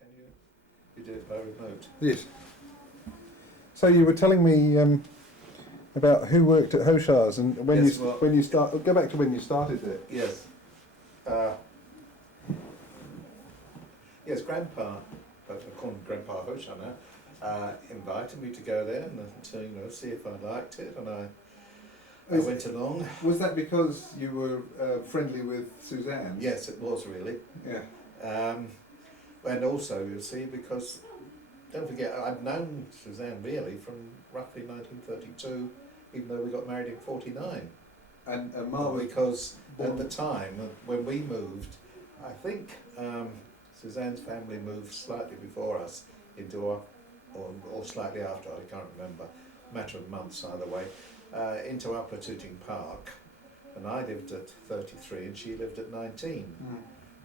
Can you do it by remote? Yes. So you were telling me about who worked at Hochart's and when Yes, when you start. Go back to when you started there. Yes. Yes, Grandpa, but I call him Grandpa Hochart now, invited me to go there and to see if I liked it, and I went along. Was that because you were friendly with Suzanne? Yes, it was really. Yeah. And also, you see, because don't forget, I'd known Suzanne really from roughly 1932, even though we got married in 49. And Ma was because at the time when we moved, I think Suzanne's family moved slightly before us into our, or slightly after, I can't remember, matter of months either way, into Upper Tooting Park, and I lived at 33 and she lived at 19.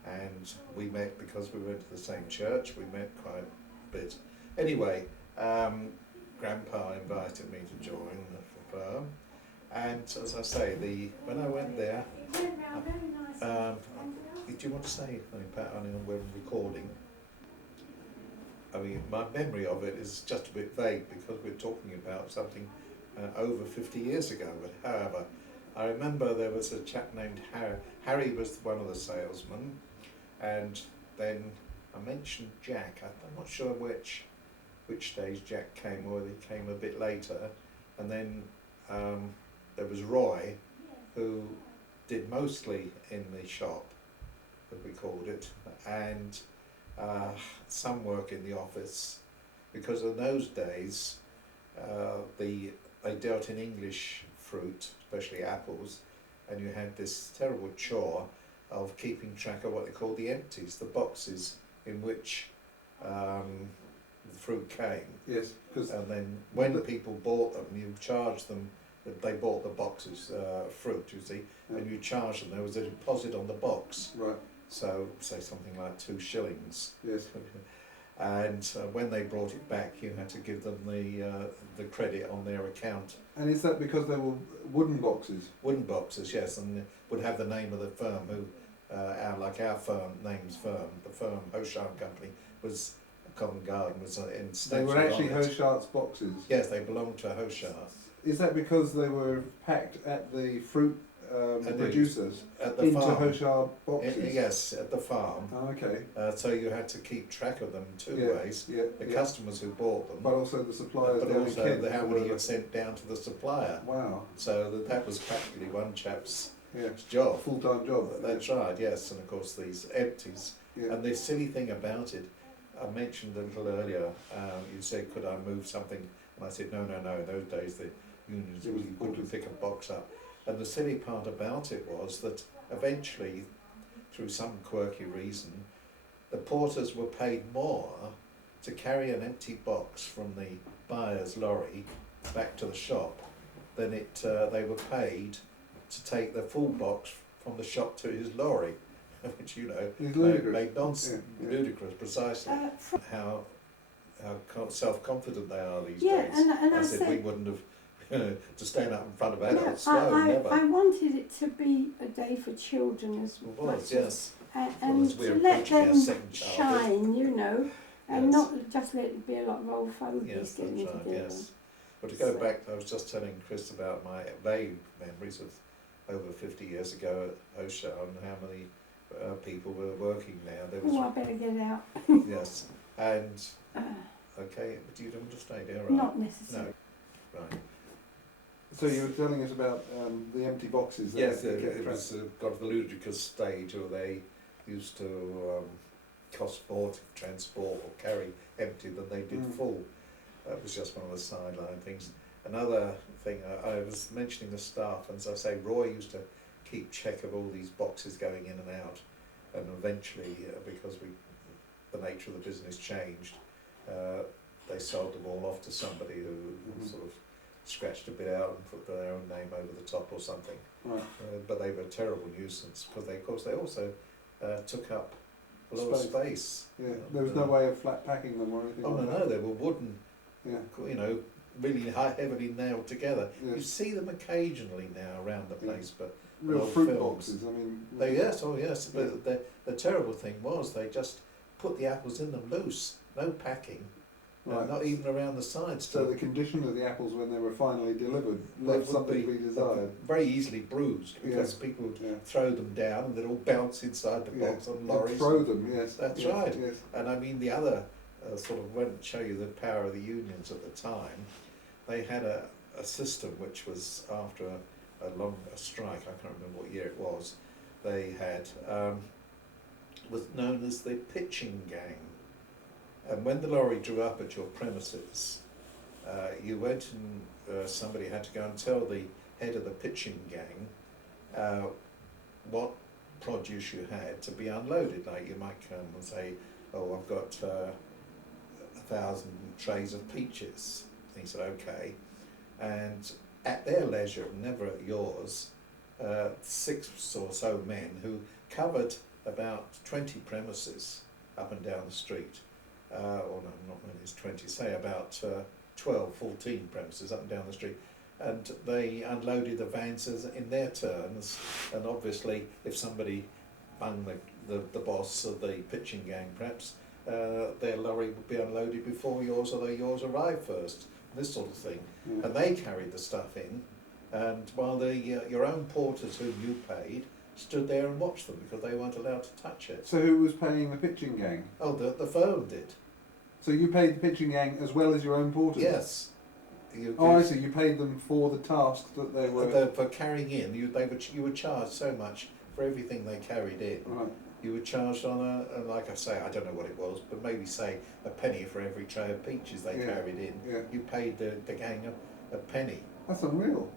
And we met because we went to the same church. We met quite a bit. Anyway, Grandpa invited me to join the firm, and as I say, when I went there, do you want to say something, Pat, when we're recording? I mean, my memory of it is just a bit vague because we're talking about something over 50 years ago. But however, I remember there was a chap named Harry. Harry was one of the salesmen, and then I mentioned Jack. I'm not sure which stage Jack came, or whether he came a bit later. And then there was Roy, who did mostly in the shop, as we called it, and some work in the office, because in those days they dealt in English fruit, especially apples, and you had this terrible chore of keeping track of what they called the empties, the boxes in which the fruit came. Yes. And then when people bought them, you charged them. They bought the boxes fruit, you see, and you charged them. There was a deposit on the box. Right. So say something like 2 shillings. Yes. And when they brought it back, you had to give them the credit on their account. And is that because they were wooden boxes? Wooden boxes, yes, and would have the name of the firm. Who, our firm, name's firm, the firm Hochart Company was Covent Garden was in. They were actually Hochart's boxes. Yes, they belonged to Hochart. Is that because they were packed at the fruit producers at the into farm. Hochart boxes? Yes, at the farm. Oh, okay. So you had to keep track of them two ways. Yeah, the customers who bought them, but also the suppliers. But also how many you sent down to the supplier. Wow. So that was practically one chap's job. Full-time job. That's right, yes. And of course these empties. Yeah. And the silly thing about it, I mentioned a little earlier, you said, could I move something? And I said, no. In those days the unions wouldn't pick a box up. And the silly part about it was that eventually, through some quirky reason, the porters were paid more to carry an empty box from the buyer's lorry back to the shop than they were paid to take the full box from the shop to his lorry, which made nonsense, ludicrous, precisely. How self-confident they are these days. And I said we wouldn't have. To stand up in front of adults, never. I wanted it to be a day for children as well. Yes. And to let them shine, and not just let it be a lot of old fogies getting together. Yes. But to go back, I was just telling Chris about my vague memories of over 50 years ago at Hochart and how many people were working there. I better get out. Yes. And, okay, but you don't want to stay there, right? Not necessarily. No. Right. So you were telling us about the empty boxes. Yes, it was got the ludicrous stage where they used to cost more to transport or carry empty than they did full. That was just one of the sideline things. Another thing, I was mentioning the staff, and as I say, Roy used to keep check of all these boxes going in and out, and eventually, because the nature of the business changed, they sold them all off to somebody who sort of scratched a bit out and put their own name over the top or something. Right. But they were a terrible nuisance because they also took up a lot of space. Yeah, there was no way of flat packing them or anything. Oh no, they were wooden. Yeah. Really heavily nailed together. Yes. You see them occasionally now around the place, but real fruit boxes. I mean. Yes. But the terrible thing was they just put the apples in them loose, no packing, Right. not even around the sides. So the condition of the apples when they were finally delivered left something to be desired. Very easily bruised because people would throw them down and they'd all bounce inside the box on lorries. And throw them, yes. That's yes, right. Yes. And I mean the other sort of won't show you the power of the unions at the time. They had a system which was after a strike, I can't remember what year it was, they had was known as the pitching gang. And when the lorry drew up at your premises, you went and somebody had to go and tell the head of the pitching gang what produce you had to be unloaded. Like you might come and say, oh, I've got 1,000 trays of peaches. And he said, okay. And at their leisure, never at yours, 6 or so men who covered about 20 premises up and down the street, or no, not many, it's 20, say about 12, 14 premises up and down the street, and they unloaded the vans in their turns, and obviously if somebody bung the boss of the pitching gang perhaps, their lorry would be unloaded before yours, although yours arrived first, this sort of thing. And they carried the stuff in, and while your own porters whom you paid stood there and watched them because they weren't allowed to touch it. So who was paying the pitching gang? Oh, the firm did. So you paid the pitching gang as well as your own porters? Yes. I see. You paid them for the task that they were... For carrying in, you were charged so much for everything they carried in. Right. You were charged on like I say, I don't know what it was, but maybe say a penny for every tray of peaches they carried in. Yeah. You paid the gang a penny. That's unreal.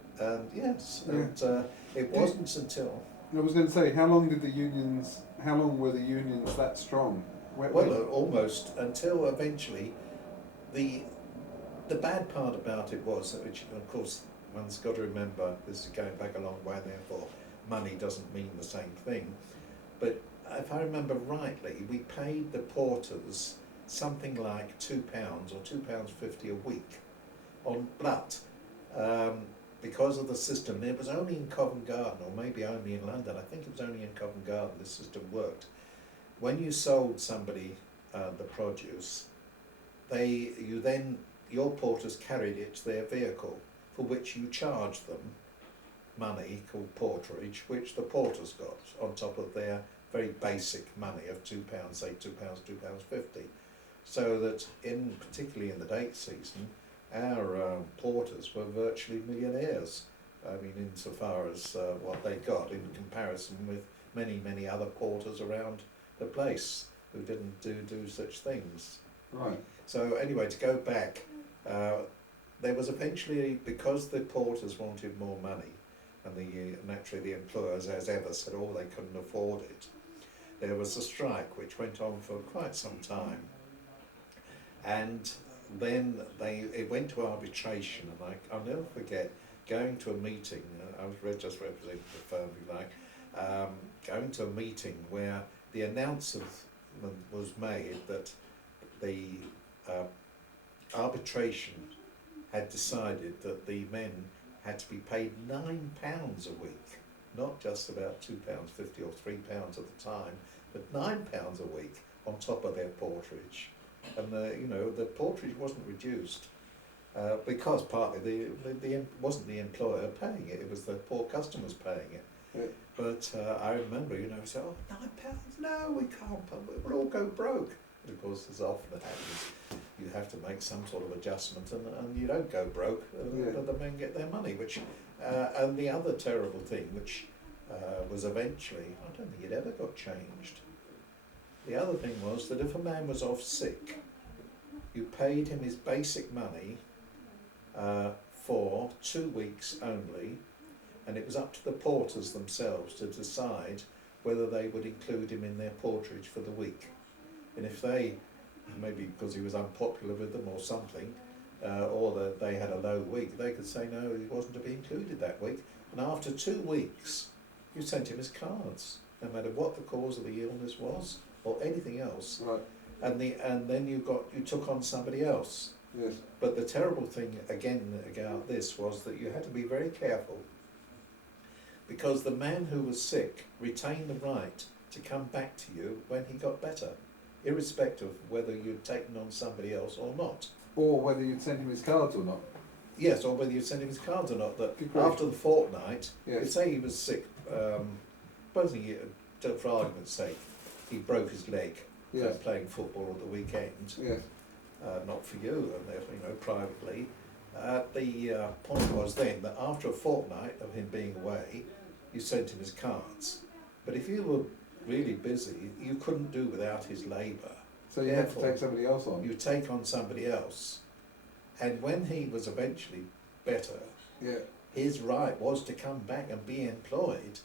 Yes, Yeah. and it wasn't until... I was going to say, how long were the unions that strong? Almost until eventually the bad part about it was, which of course one's got to remember, this is going back a long way, therefore money doesn't mean the same thing, but if I remember rightly, we paid the porters something like £2 or £2.50 a week but because of the system, it was only in Covent Garden, or maybe only in London, I think it was only in Covent Garden this system worked. When you sold somebody the produce, your porters carried it to their vehicle, for which you charged them money called porterage, which the porters got on top of their very basic money of £2, say £2, £2.50. So that particularly in the date season, our porters were virtually millionaires. I mean, insofar as what they got in comparison with many, many other porters around the place who didn't do such things. Right. So anyway, to go back, there was eventually, because the porters wanted more money, and naturally the employers, as ever, said, oh, they couldn't afford it. There was a strike which went on for quite some time, and then it went to arbitration, and I'll never forget going to a meeting. I was just representing the firm, if you like, going to a meeting where the announcement was made that the arbitration had decided that the men had to be paid £9 a week, not just about £2.50 or £3 at the time, but £9 a week on top of their porterage. And the porterage wasn't reduced because partly the wasn't the employer paying it; it was the poor customers paying it. Yeah. But I remember, we said, "Oh, £9? No, we can't. We'll all go broke." And of course, as often happens, you have to make some sort of adjustment, and you don't go broke. But the men get their money. Which and the other terrible thing, which was eventually, I don't think it ever got changed. The other thing was that if a man was off sick, you paid him his basic money for 2 weeks only, and it was up to the porters themselves to decide whether they would include him in their porterage for the week. And if they, maybe because he was unpopular with them or something, or that they had a low week, they could say no, he wasn't to be included that week. And after 2 weeks, you sent him his cards, no matter what the cause of the illness was or anything else. Right. And then you took on somebody else. Yes. But the terrible thing again about this was that you had to be very careful, because the man who was sick retained the right to come back to you when he got better. irrespective of whether you'd taken on somebody else or not. Or whether you'd sent him his cards or not. Yes, or whether you sent him his cards or not. That Good grief. after the fortnight, Yes. say he was sick, supposing for argument's sake, he broke his leg Yes. playing football at the weekend. Yes. Not for you, and therefore, privately. The point was then that after a fortnight of him being away, you sent him his cards. But if you were really busy, you couldn't do without his labour. So you had to take somebody else on. You take on somebody else. And when he was eventually better, Yeah. his right was to come back and be employed.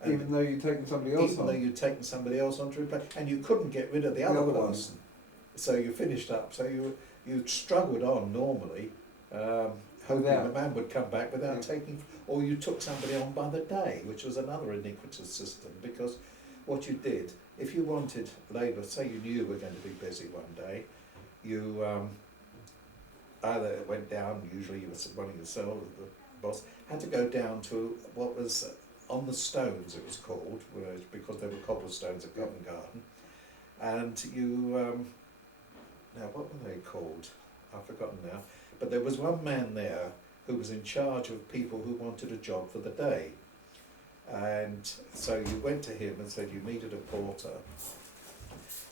And Even though you'd taken somebody else even on. though you'd taken somebody else on to replace, and you couldn't get rid of the other one. person. So you finished up. So you struggled on normally, hoping the man would come back without taking, or you took somebody on by the day, which was another iniquitous system. Because what you did, if you wanted labour, say you knew you were going to be busy one day, you either went down. Usually you were running yourself, the boss had to go down to what was on the stones, it was called, because there were cobblestones at Covent Garden, and you, now what were they called? I've forgotten now, but there was one man there who was in charge of people who wanted a job for the day, and so you went to him and said you needed a porter,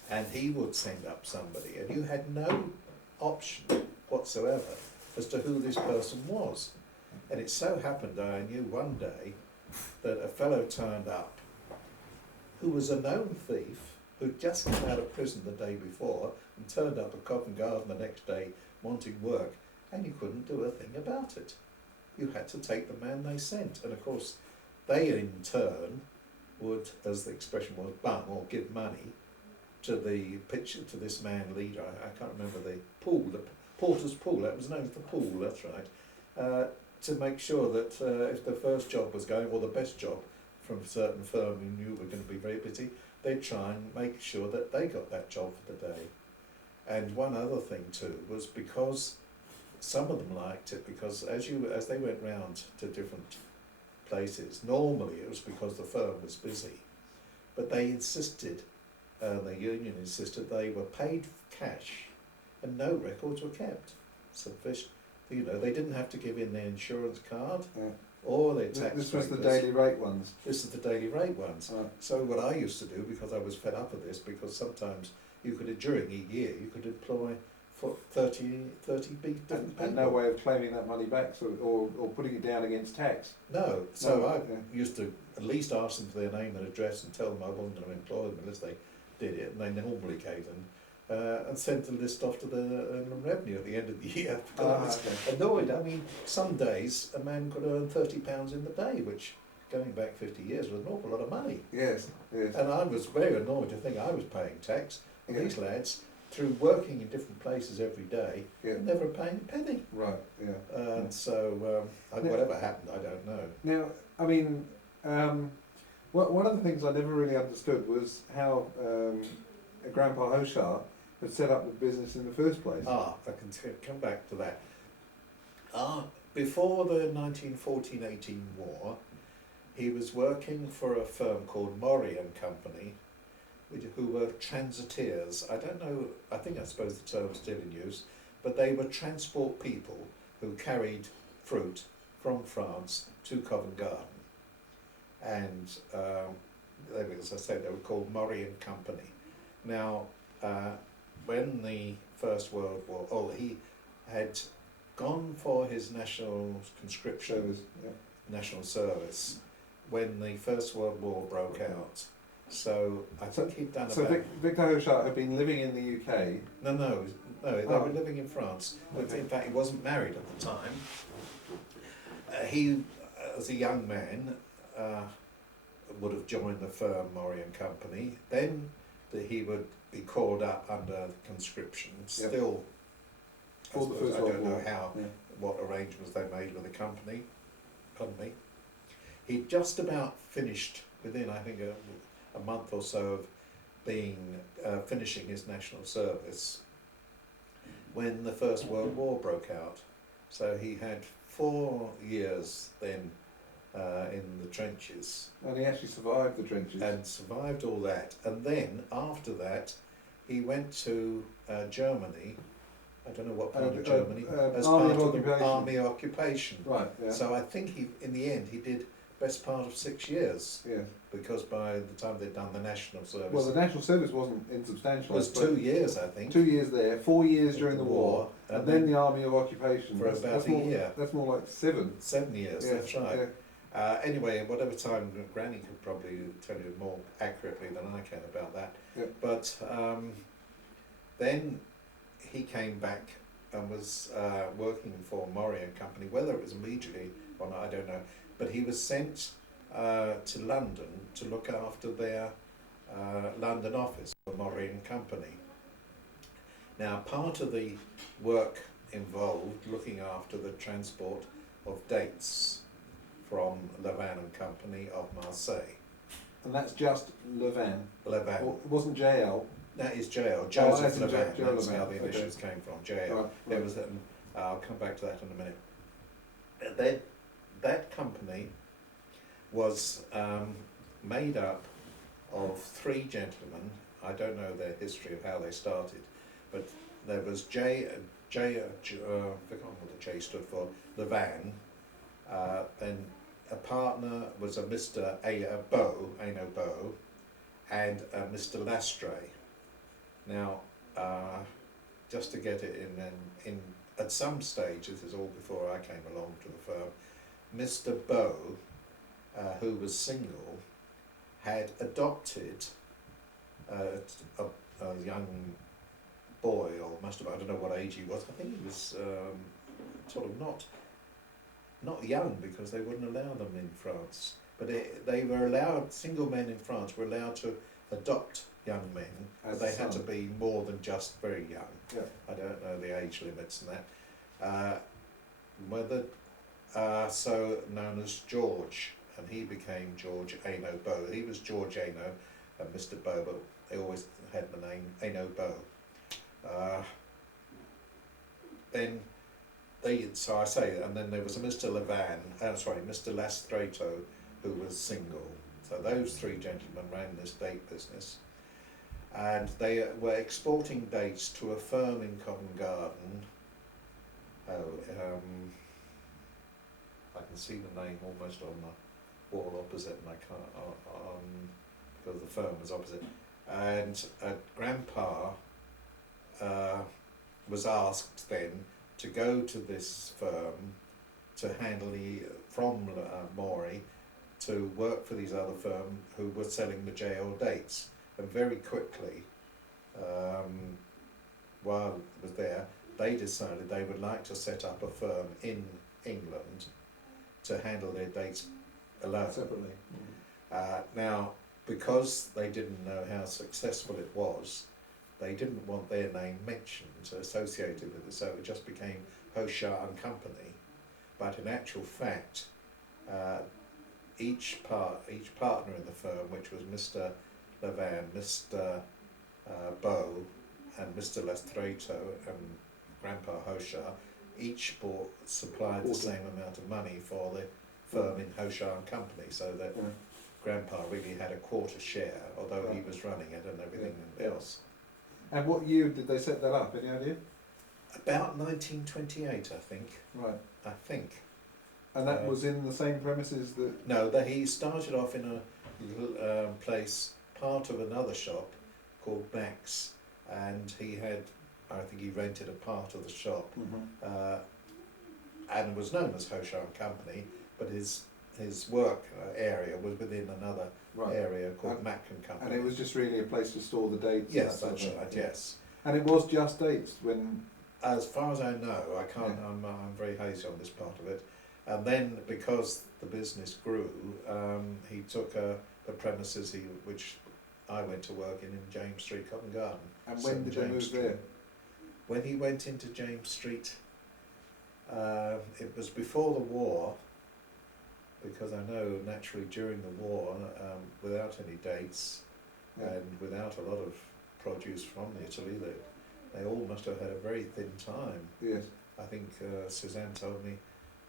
and he would send up somebody, and you had no option whatsoever as to who this person was. And it so happened I knew one day that a fellow turned up who was a known thief who'd just come out of prison the day before and turned up at Covent Garden the next day wanting work, and you couldn't do a thing about it. You had to take the man they sent, and of course they in turn would, as the expression was, bung or give money to the pitcher, to this man leader, I can't remember the pool, the porter's pool, that was known as the pool, that's right, to make sure that if the first job was going, or the best job from a certain firm who knew were going to be very busy, they'd try and make sure that they got that job for the day. And one other thing too was because some of them liked it, because as they went round to different places, normally it was because the firm was busy, but they insisted, the union insisted, they were paid cash and no records were kept. Sufficient. You know, they didn't have to give in their insurance card or their tax. This was the daily rate ones. This is the daily rate ones. Right. So what I used to do, because I was fed up of this, because sometimes you could, during a year, you could employ for 30 different people. And no way of claiming that money back, so, or putting it down against tax. No. So I used to at least ask them for their name and address and tell them I wasn't going to employ them unless they did it, and they normally gave them. And sent the list off to the revenue at the end of the year. Because I was annoyed. I mean, some days a man could earn £30 in the day, which, going back 50 years, was an awful lot of money. Yes, yes. And I was very annoyed to think I was paying tax. And these lads, through working in different places every day, were never paying a penny. Right, yeah. And so, whatever happened, I don't know. Now, I mean, one of the things I never really understood was how Grandpa Hochart had set up the business in the first place. I can come back to that. Before the 1914-18 war, he was working for a firm called Murray and Company, who were transiteers. I don't know, I suppose the term's still in use, but they were transport people who carried fruit from France to Covent Garden. And as I said, they were called Murray and Company. Now, when the First World War, he had gone for his national conscription, national service, when the First World War broke out. So I think he'd done So Victor Hochart had been living in the UK? No, they were living in France. Okay. In fact, he wasn't married at the time. He, as a young man, would have joined the firm Murray and Company. Then he would be called up under conscription. Still, I don't know what arrangements they made with the company. Pardon me. He'd just about finished, within I think a month or so of being finishing his national service, when the First World War broke out. So he had 4 years then in the trenches. And he actually survived the trenches. And survived all that. And then, after that, he went to Germany. I don't know what part of Germany, as Army part of the occupation. army occupation. Right, yeah. So I think he, in the end, he did best part of 6 years, Yeah. because by the time they'd done the national service, Well, the national service wasn't insubstantial. it was 2 years, I think. 2 years there, 4 years during the war, and then the army of occupation. for about a year. That's more like 7. 7 years, Yeah, that's right. Yeah. Anyway, whatever time, Granny could probably tell you more accurately than I can about that. Yeah. But then he came back and was working for Maury and Company. Whether it was immediately or not, I don't know. But he was sent to London to look after their London office for Maury and Company. Now, part of the work involved looking after the transport of dates from Levan and Company of Marseille. And that's just Levan. Levan. Well, it wasn't JL. That is JL, Joseph that's Levan. Joe That's Levan, how the okay. initials came from, JL. Right, There right. was I'll come back to that in a minute. Then that company was made up of 3 gentlemen. I don't know their history of how they started, but there was I forgot what the J stood for, Levan. Then a partner was a Mr. Ano Bow, and Mr. Lastray. Now, just to get it in at some stage, this is all before I came along to the firm, Mr. Bow, who was single, had adopted a young boy, or must have, I don't know what age he was. I think he was sort of not young, because they wouldn't allow them in France. But they were allowed, single men in France were allowed to adopt young men, but they had to be more than just very young. Yeah. I don't know the age limits and that. So known as George, and he became George Ano Bow. He was George Ano and Mr. Bow, but they always had the name Ano Bow. Then so I say, and then there was a Mr. Levan, Mr. Lastreto, who was single. So those 3 gentlemen ran this date business, and they were exporting dates to a firm in Covent Garden. I can see the name almost on the wall opposite, and I can't, because the firm was opposite. And Grandpa was asked then to go to this firm to handle from Maury to work for these other firm who were selling the JL dates. And very quickly, while it was there, they decided they would like to set up a firm in England to handle their dates alone. Separately. Now, because they didn't know how successful it was, they didn't want their name mentioned, associated with it, so it just became Hochart and Company. But in actual fact, each partner in the firm, which was Mr. Levan, Mr. Bow, and Mr. Lastreto and Grandpa Hochart, each supplied the same amount of money for the firm in Hochart and Company, so that Grandpa really had a quarter share, although he was running it and everything else. And what year did they set that up? Any idea? About 1928, I think. Right. I think. And that was in the same premises that... No, he started off in a little place, part of another shop called Max, and I think he rented a part of the shop, and was known as Hochart and Company, but his work area was within another area called Mac and Company. And it was just really a place to store the dates? Yes, that's right, yes. And it was just dates when... As far as I know, I can't, I'm very hazy on this part of it. And then, because the business grew, he took the premises which I went to work in James Street, Covent Garden. And when did they move there? When he went into James Street, it was before the war, because I know naturally during the war, without any dates and without a lot of produce from Italy, they all must have had a very thin time. Yes. I think Suzanne told me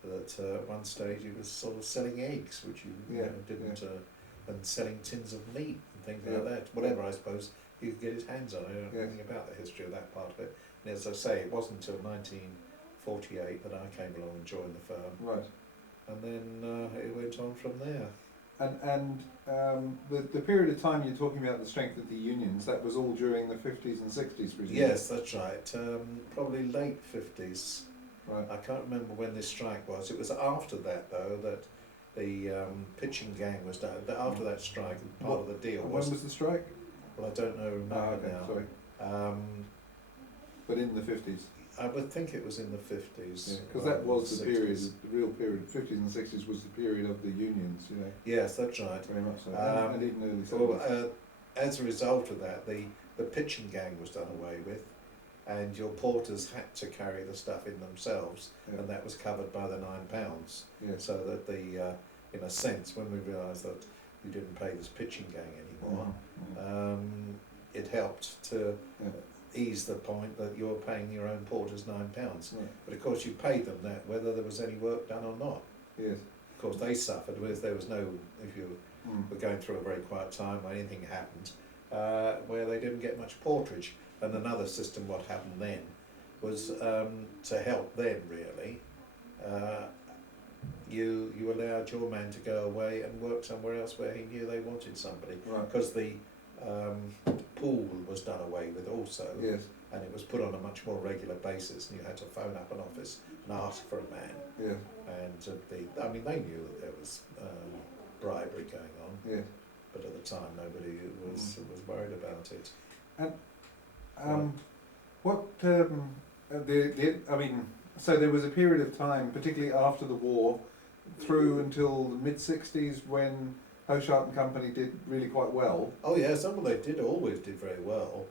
that at one stage he was sort of selling eggs, which you know, didn't, and selling tins of meat and things like that. Whatever, I suppose, he could get his hands on. I don't know Yes. anything about the history of that part of it. And as I say, it wasn't until 1948 that I came along and joined the firm, Right. and then it went on from there. And the period of time you're talking about, the strength of the unions, that was all during the 50s and 60s, presumably? Yes, that's right. Probably late 50s. Right. I can't remember when this strike was. It was after that, though, that the pitching gang was done. After that strike, part of the deal And was... when was the strike? Well, I don't know Okay, now. sorry. But in the 50s? I would think it was in the 50s. Because that was the period, 60s. the real period, 50s and 60s was the period of the unions, you know, Yes, that's right. very much so. Um, And even early 70s. Well, as a result of that, the pitching gang was done away with, and your porters had to carry the stuff in themselves, Yeah. and that was covered by the £9. Yes. So that in a sense, when we realised that you didn't pay this pitching gang anymore, it helped to Yeah. ease the point that you're paying your own porters £9. Right. But of course, you paid them that whether there was any work done or not. Yes. Of course, they suffered if there was no, if you Mm. were going through a very quiet time or anything happened, where they didn't get much porterage. And another system, what happened then, was to help them really. You allowed your man to go away and work somewhere else where he knew they wanted somebody, Right. because the pool was done away with also, Yes. and it was put on a much more regular basis, and you had to phone up an office and ask for a man. Yes. And they knew that there was bribery going on, Yes. but at the time nobody was worried about it. So there was a period of time, particularly after the war, through until the mid-60s, when Hochart and Company did really quite well. Oh yes, they always did very well.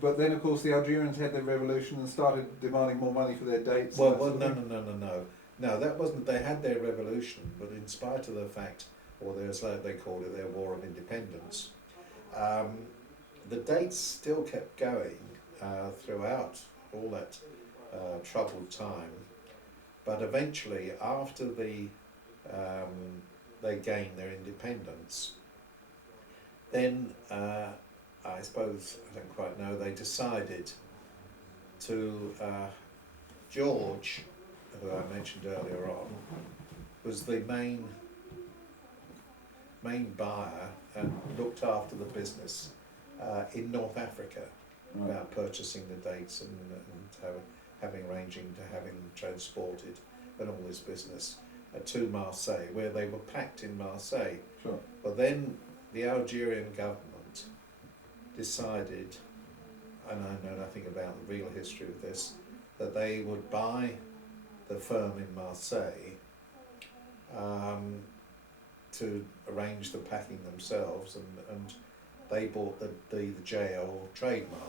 But then, of course, the Algerians had their revolution and started demanding more money for their dates. Well, and that no, sort of thing. no, that wasn't. They had their revolution, but in spite of the fact, or as they called it, their war of independence, the dates still kept going throughout all that troubled time. But eventually, after they gained their independence, then I suppose, I don't quite know, they decided to, George, who I mentioned earlier on, was the main buyer and looked after the business in North Africa, Right. about purchasing the dates and arranging to having them transported and all this business to Marseille, where they were packed in Marseille. Sure. But then the Algerian government decided, and I know nothing about the real history of this, that they would buy the firm in Marseille to arrange the packing themselves, and they bought the JL trademark.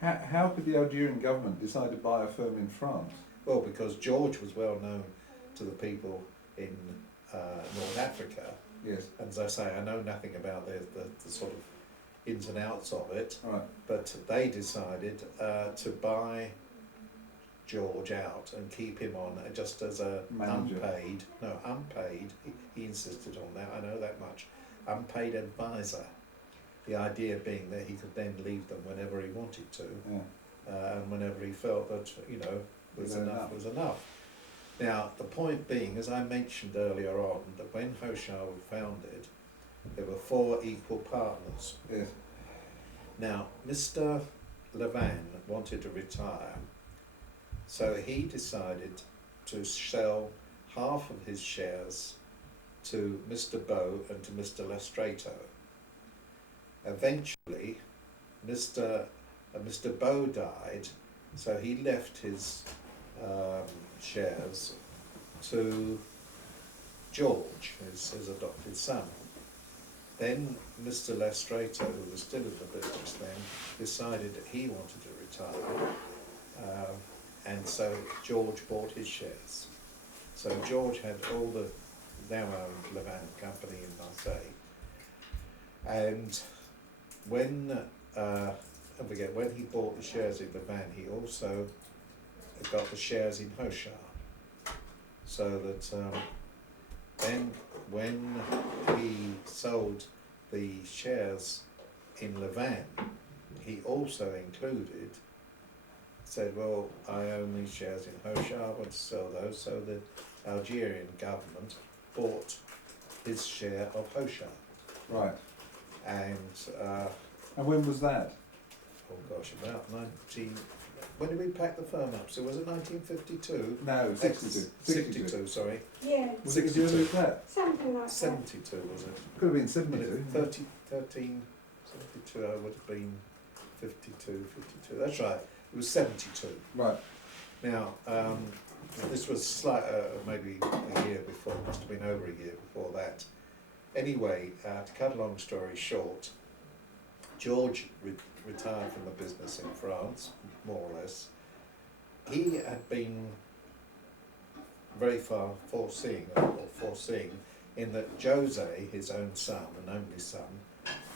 How could the Algerian government decide to buy a firm in France? Well, because George was well known to the people in North Africa, Yes. and as I say, I know nothing about the sort of ins and outs of it, Right. but they decided to buy George out and keep him on just as a Manager. unpaid, he insisted on that, I know that much, unpaid advisor. The idea being that he could then leave them whenever he wanted to, Yeah. and whenever he felt that, was Fair enough enough. was enough. Now, the point being, as I mentioned earlier on, that when Hochart was founded, there were 4 equal partners. Yes. Now, Mr. Levan wanted to retire, so he decided to sell half of his shares to Mr. Beau and to Mr. Lestrato. Eventually, Mr. Beau died, so he left his shares to George, his adopted son. Then Mr. Lestrato, who was still in the business then, decided that he wanted to retire, and so George bought his shares. So George had all the now owned Levan company in Marseille, and when when he bought the shares in Levan, he also got the shares in Hochart. So that then when he sold the shares in Levan, he also said, well, I own these shares in Hochart, I want to sell those, so the Algerian government bought his share of Hochart. Right. And when was that? oh gosh, about 19... When did we pack the firm up? So was it 1952? No, 62. 62, sorry. Yeah, Was it as early as that? something like that. 72 was it? Could have been 72. 13, 72, I would have been 52, that's right, it was 72. Right. Now, this was maybe a year before, must have been over a year before that. Anyway, to cut a long story short, George retired from the business in France, more or less. He had been very far foreseeing in that Jose, his own son, an only son,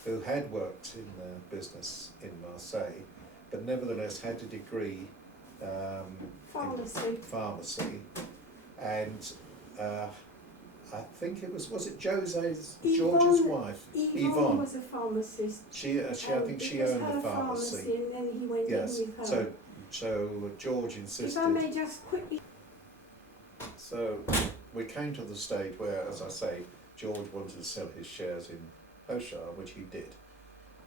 who had worked in the business in Marseille, but nevertheless had a degree in pharmacy, and I think it was it Jose's, George's wife? Yvonne was a pharmacist. I think she owned the pharmacy. And then he went in with her. So George insisted. If I may just quickly... So we came to the stage where, as I say, George wanted to sell his shares in Hochart, which he did.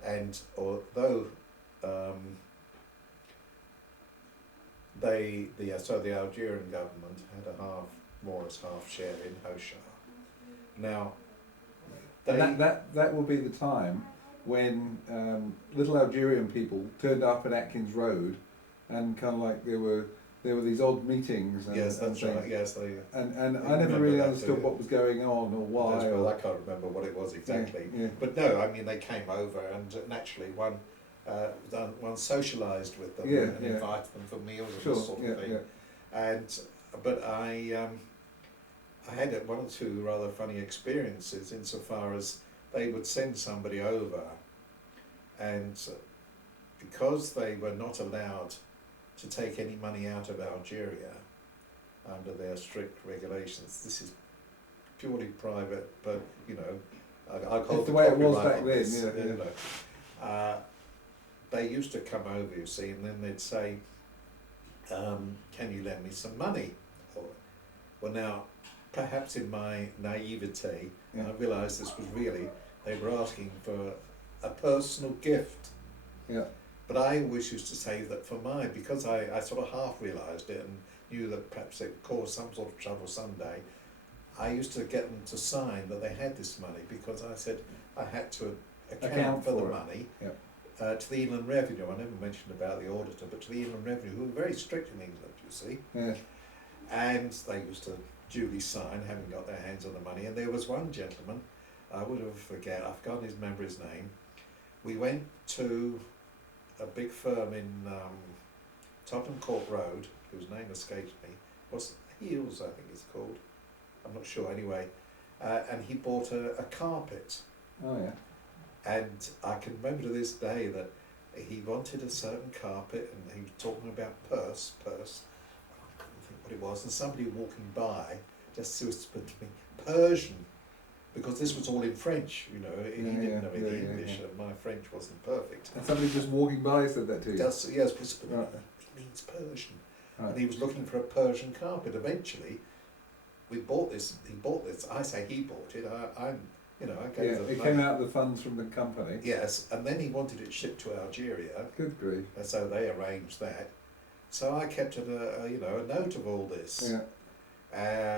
And although the Algerian government had more or less half share in Hochart. Now, that will be the time when little Algerian people turned up at Atkins Road, and kind of like there were these odd meetings. And, yes, that's and right. Yes, and I never really understood what was going on or why. Well, I can't remember what it was exactly. Yeah. But no, I mean they came over, and naturally one socialised with them and invited them for meals and this sort of thing. But I had one or two rather funny experiences insofar as they would send somebody over, and because they were not allowed to take any money out of Algeria under their strict regulations. This is purely private, but you know, I call it the way it was back then. They used to come over, you see, and then they'd say, "Can you lend me some money?" Well, now, perhaps in my naivete, I realised this was really they were asking for a personal gift. Yeah. But I always used to say that because I sort of half realised it and knew that perhaps it would cause some sort of trouble someday, I used to get them to sign that they had this money, because I said I had to account for the money to the Inland Revenue. I never mentioned about the auditor, but to the Inland Revenue, who were very strict in England, you see. Yeah. And they used to duly sign, having got their hands on the money. And there was one gentleman, I've forgotten his name. We went to a big firm in Tottenham Court Road, whose name escapes me. Was Heels, I think it's called. I'm not sure anyway. And he bought a carpet. Oh yeah. And I can remember to this day that he wanted a certain carpet, and he was talking about purse. I couldn't think what it was. And somebody walking by just whispered to me, Persian, because this was all in French, you know. He didn't know any English, and my French wasn't perfect. And somebody just walking by said that to you? Yes, whispered, it means Persian. Right. And he was looking for a Persian carpet. Eventually, he bought this. I say he bought it. I gave them it came out of the funds from the company. Yes, and then he wanted it shipped to Algeria. Good grief. And so they arranged that. So I kept a note of all this. Yeah.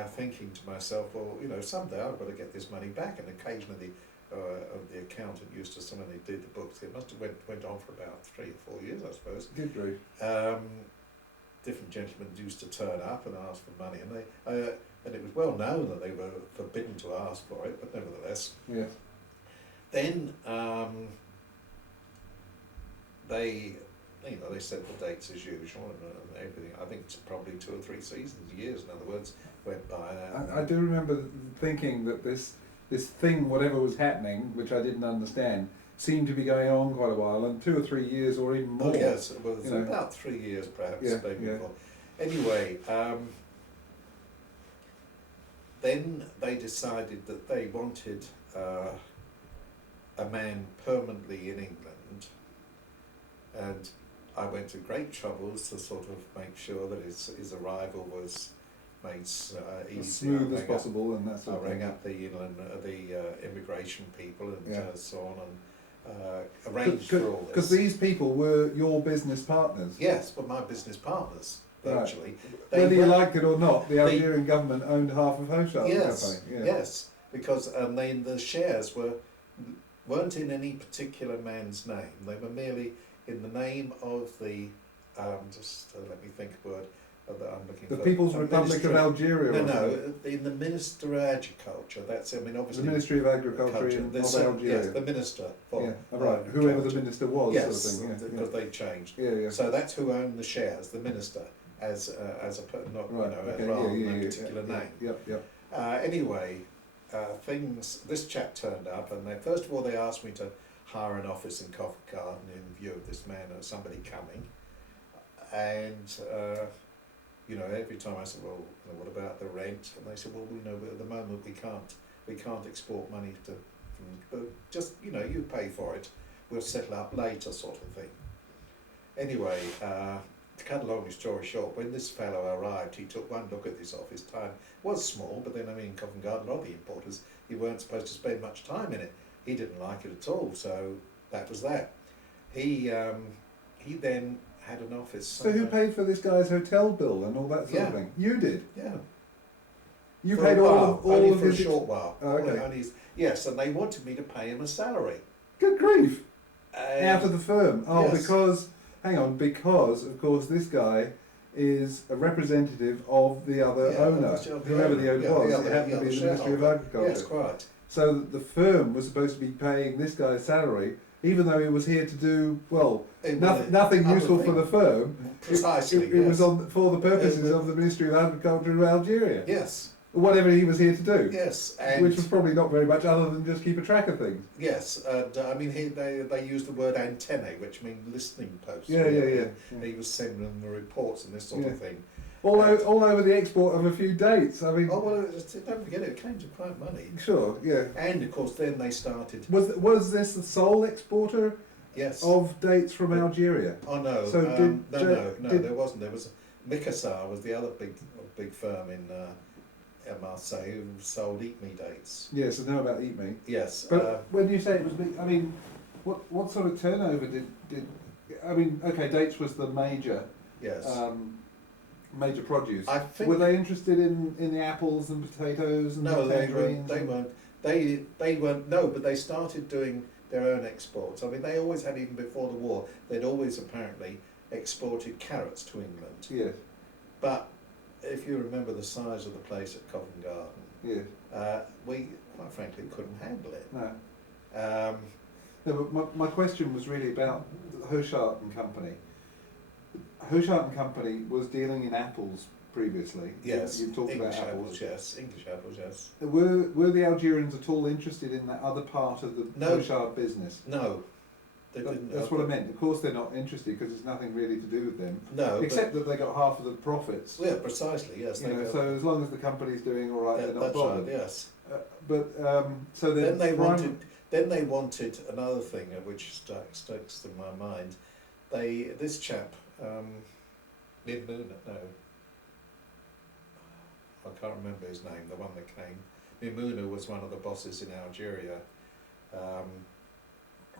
Thinking to myself, well, someday I've got to get this money back. And occasionally, the accountant used to, when they did the books, it must have went on for about 3 or 4 years, I suppose. Good grief. Different gentlemen used to turn up and ask for money, and and it was well known that they were forbidden to ask for it, but nevertheless. Yeah. Then they set the dates as usual, and everything. I think it's probably 2 or 3 years, in other words, went by. I do remember thinking that this thing, whatever was happening, which I didn't understand, seemed to be going on quite a while, and 2 or 3 years or even more. Oh yes, well, it's about 3 years perhaps, maybe more. Anyway, then they decided that they wanted a man permanently in England And I went to great troubles to sort of make sure that his arrival was made easy. As smooth as possible, and that's. I rang up the immigration people and so on, and arranged for all this. Because these people were your business partners. Yes, but my business partners virtually. Right. Whether you liked it or not, the Algerian government owned half of Hochart. Yes, yes, because the shares weren't in any particular man's name. They were merely in the name of the let me think of a word that I'm looking for. The People's Republic of Algeria. No, in the Minister of Agriculture. That's, I mean, obviously. The Ministry of Agriculture of Algeria. Yes, the minister. Right. Whoever the minister was. Yes, sort of thing. because they changed. Yeah. So that's who owned the shares, the minister, as a not right. rather than a particular name. Yep. Anyway, this chap turned up, and first of all they asked me to hire an office in Covent Garden in view of this man or somebody coming, and every time I said, well, what about the rent? And they said, well, at the moment we can't export money but just you pay for it, we'll settle up later, sort of thing. Anyway, to cut a long story short, when this fellow arrived, he took one look at this office. Time it was small, but then in Covent Garden, a lot of the importers, you weren't supposed to spend much time in it. He didn't like it at all, so that was that. He then had an office. So who paid for this guy's hotel bill and all that sort of thing? You did. Yeah. You for paid all of his his. A short while. Oh, okay. Yes, and they wanted me to pay him a salary. Good grief! Out of the firm. Oh, yes. Because of course this guy is a representative of the other owner, whoever the owner was. It happened to be the Ministry of Agriculture. Yes, quite. So the firm was supposed to be paying this guy's salary, even though he was here to do nothing useful for the firm. Precisely. It was for the purposes of the Ministry of Agriculture of Algeria. Yes. Whatever he was here to do. Yes, which was probably not very much other than just keep a track of things. Yes, and they used the word antennae, which means listening posts. Yeah. He was sending them the reports and this sort of thing. All over the export of a few dates. I mean. Oh well, don't forget it came to quite money. Sure, yeah. And of course, then they started. Was this the sole exporter? Yes. Of dates from Algeria. Oh no. So no, there wasn't. There was Mikassar was the other big firm in Marseille who sold Eat Me dates. Yes, I know about Eat Me. Yes. But when you say it was big, I mean, what sort of turnover did I mean? Okay, dates was the major. Yes. Major produce. I think. Were they interested in the apples and potatoes and tangerines? They weren't. No, but they started doing their own exports. I mean, they always had, even before the war, they'd always apparently exported carrots to England. Yes. But if you remember the size of the place at Covent Garden, yes. We quite frankly couldn't handle it. No. No, but my question was really about Hochart and Company. Hochart and Company was dealing in apples previously. Yes. You talked English about apples. Yes, English apples, yes. Were the Algerians at all interested in that other part of the Hochart business? No. They didn't. That's what I meant. Of course they're not interested because it's nothing really to do with them. No. Except that they got half of the profits. Yeah, precisely, yes. So as long as the company's doing all right, they're not bothered. Right, yes. So then they wanted another thing which sticks in my mind. This chap, Mimuna, no, I can't remember his name. The one that came, Mimuna was one of the bosses in Algeria.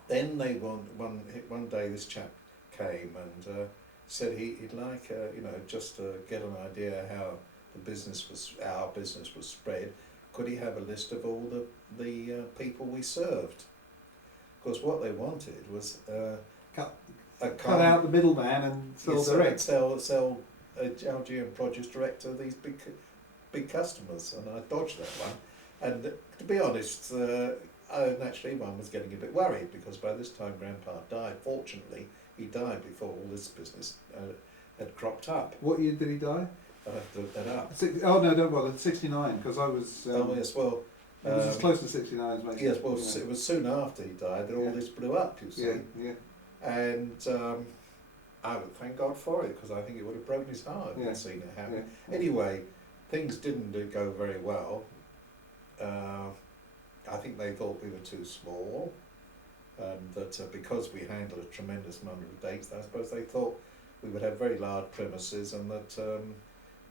Then they one day this chap came and said he'd like just to get an idea how our business was spread. Could he have a list of all the people we served? Of course, what they wanted was cut out the middleman and sell direct. Sell Algerian produce direct to these big customers, and I dodged that one. And to be honest, naturally one was getting a bit worried because by this time Grandpa died. Fortunately, he died before all this business had cropped up. What year did he die? I have to look that up. No, don't bother. 69, because I was. Oh yes, well. It was as close to 69 as makes. Yes, well, it was soon after he died that all this blew up. You see. Yeah. And I would thank God for it because I think it would have broken his heart if he'd seen it happen. Yeah. Anyway, things didn't go very well. I think they thought we were too small. that because we handle a tremendous number of dates, I suppose they thought we would have very large premises and that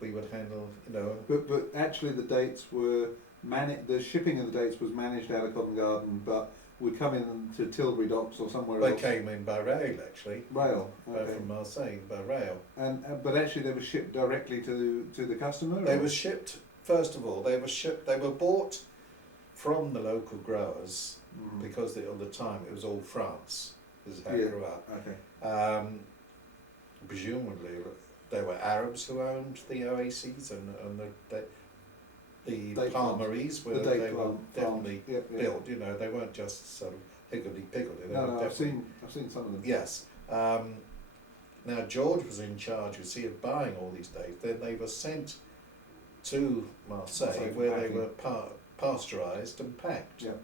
we would handle, you know. But actually the dates were the shipping of the dates was managed out of Covent Garden, but would come in to Tilbury Docks or somewhere else. They came in by rail, actually. Rail, okay. From Marseille by rail. And but actually they were shipped directly to the customer. They were shipped. First of all, they were shipped. They were bought from the local growers because at the time it was all France. This is how it grew up. Okay. Presumably, there were Arabs who owned the oases and the palmeries were definitely built. You know, they weren't just sort of higgledy-piggledy. No, I've seen some of them. Yes. Now George was in charge, you see, of buying all these dates. Then they were sent to Marseille, where they were pasteurised and packed. Yeah.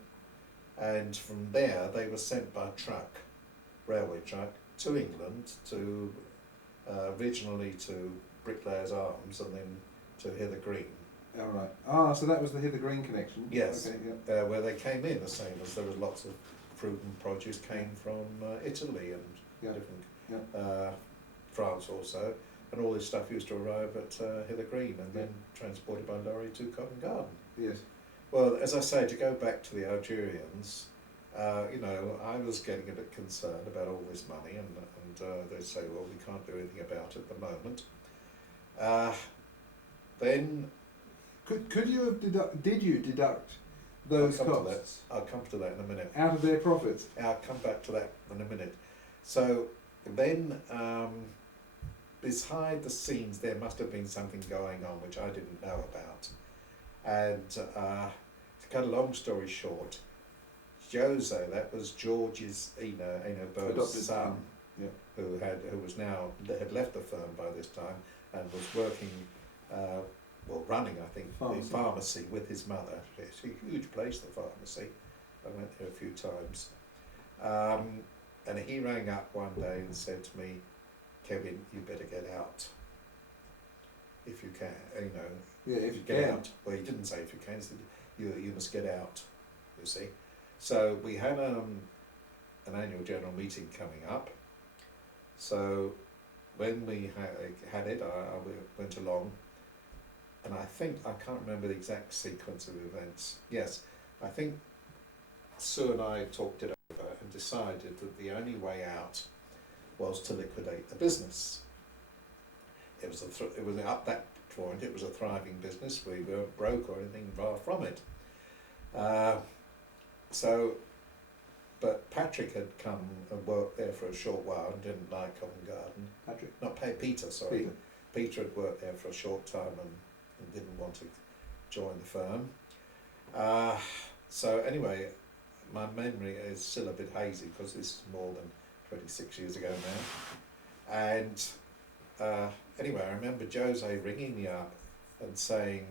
And from there, they were sent by truck, railway truck, to England, to originally to Bricklayers Arms, and then to Hither Green. All right. Ah, so that was the Hither Green connection. Yes. Okay, yeah. Where they came in, the same as there was lots of fruit and produce came from Italy and different France also, and all this stuff used to arrive at Hither Green and then transported by lorry to Covent Garden. Yes. Well, as I say, to go back to the Algerians, you know, I was getting a bit concerned about all this money, and they say, well, we can't do anything about it at the moment. Then, could you have did you deduct those costs? I'll come to that in a minute. Out of their profits? I'll come back to that in a minute. So then, behind the scenes, there must have been something going on which I didn't know about. And to cut a long story short, Jose, that was George's, Bert's son, who had left the firm by this time and was working, running, I think, the pharmacy with his mother. It's a huge place, the pharmacy. I went there a few times. And he rang up one day and said to me, Kevin, you better get out. If you can, you know. Yeah, if you get can. out. Well, he didn't say if you can, he said you must get out, you see. So we had an annual general meeting coming up. So when we had it, I went along, and I can't remember the exact sequence of events. Yes, I think Sue and I talked it over and decided that the only way out was to liquidate the business. It was up that point, it was a thriving business. We weren't broke or anything far from it. But Patrick had come and worked there for a short while and didn't like Covent Garden. Peter, sorry. Peter had worked there for a short time and didn't want to join the firm. So anyway, my memory is still a bit hazy because this is more than 26 years ago now. And anyway, I remember Jose ringing me up and saying,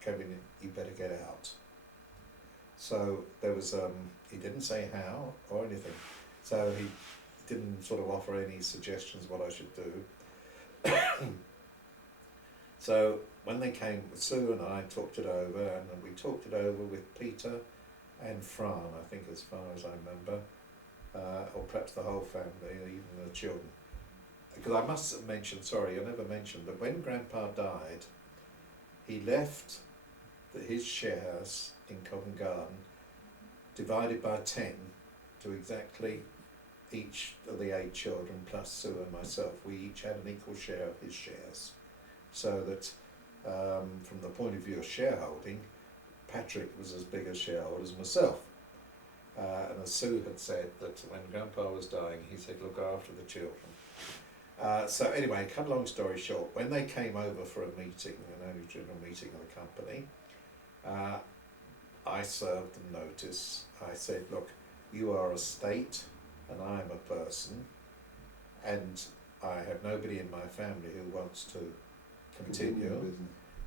Kevin, you better get out. So there was, he didn't say how or anything. So he didn't sort of offer any suggestions what I should do. So when they came, Sue and I talked it over, and we talked it over with Peter and Fran, I think, as far as I remember, or perhaps the whole family, even the children. Because I must mention, sorry, I never mentioned, that when Grandpa died, he left his shares in Covent Garden divided by 10 to exactly each of the 8 children plus Sue and myself. We each had an equal share of his shares, so that from the point of view of shareholding, Patrick was as big a shareholder as myself. And as Sue had said, that when Grandpa was dying, he said, look after the children. So anyway, cut a long story short, when they came over for a meeting, an annual general meeting of the company, I served them notice. I said, look, you are a state and I am a person, and I have nobody in my family who wants to continue.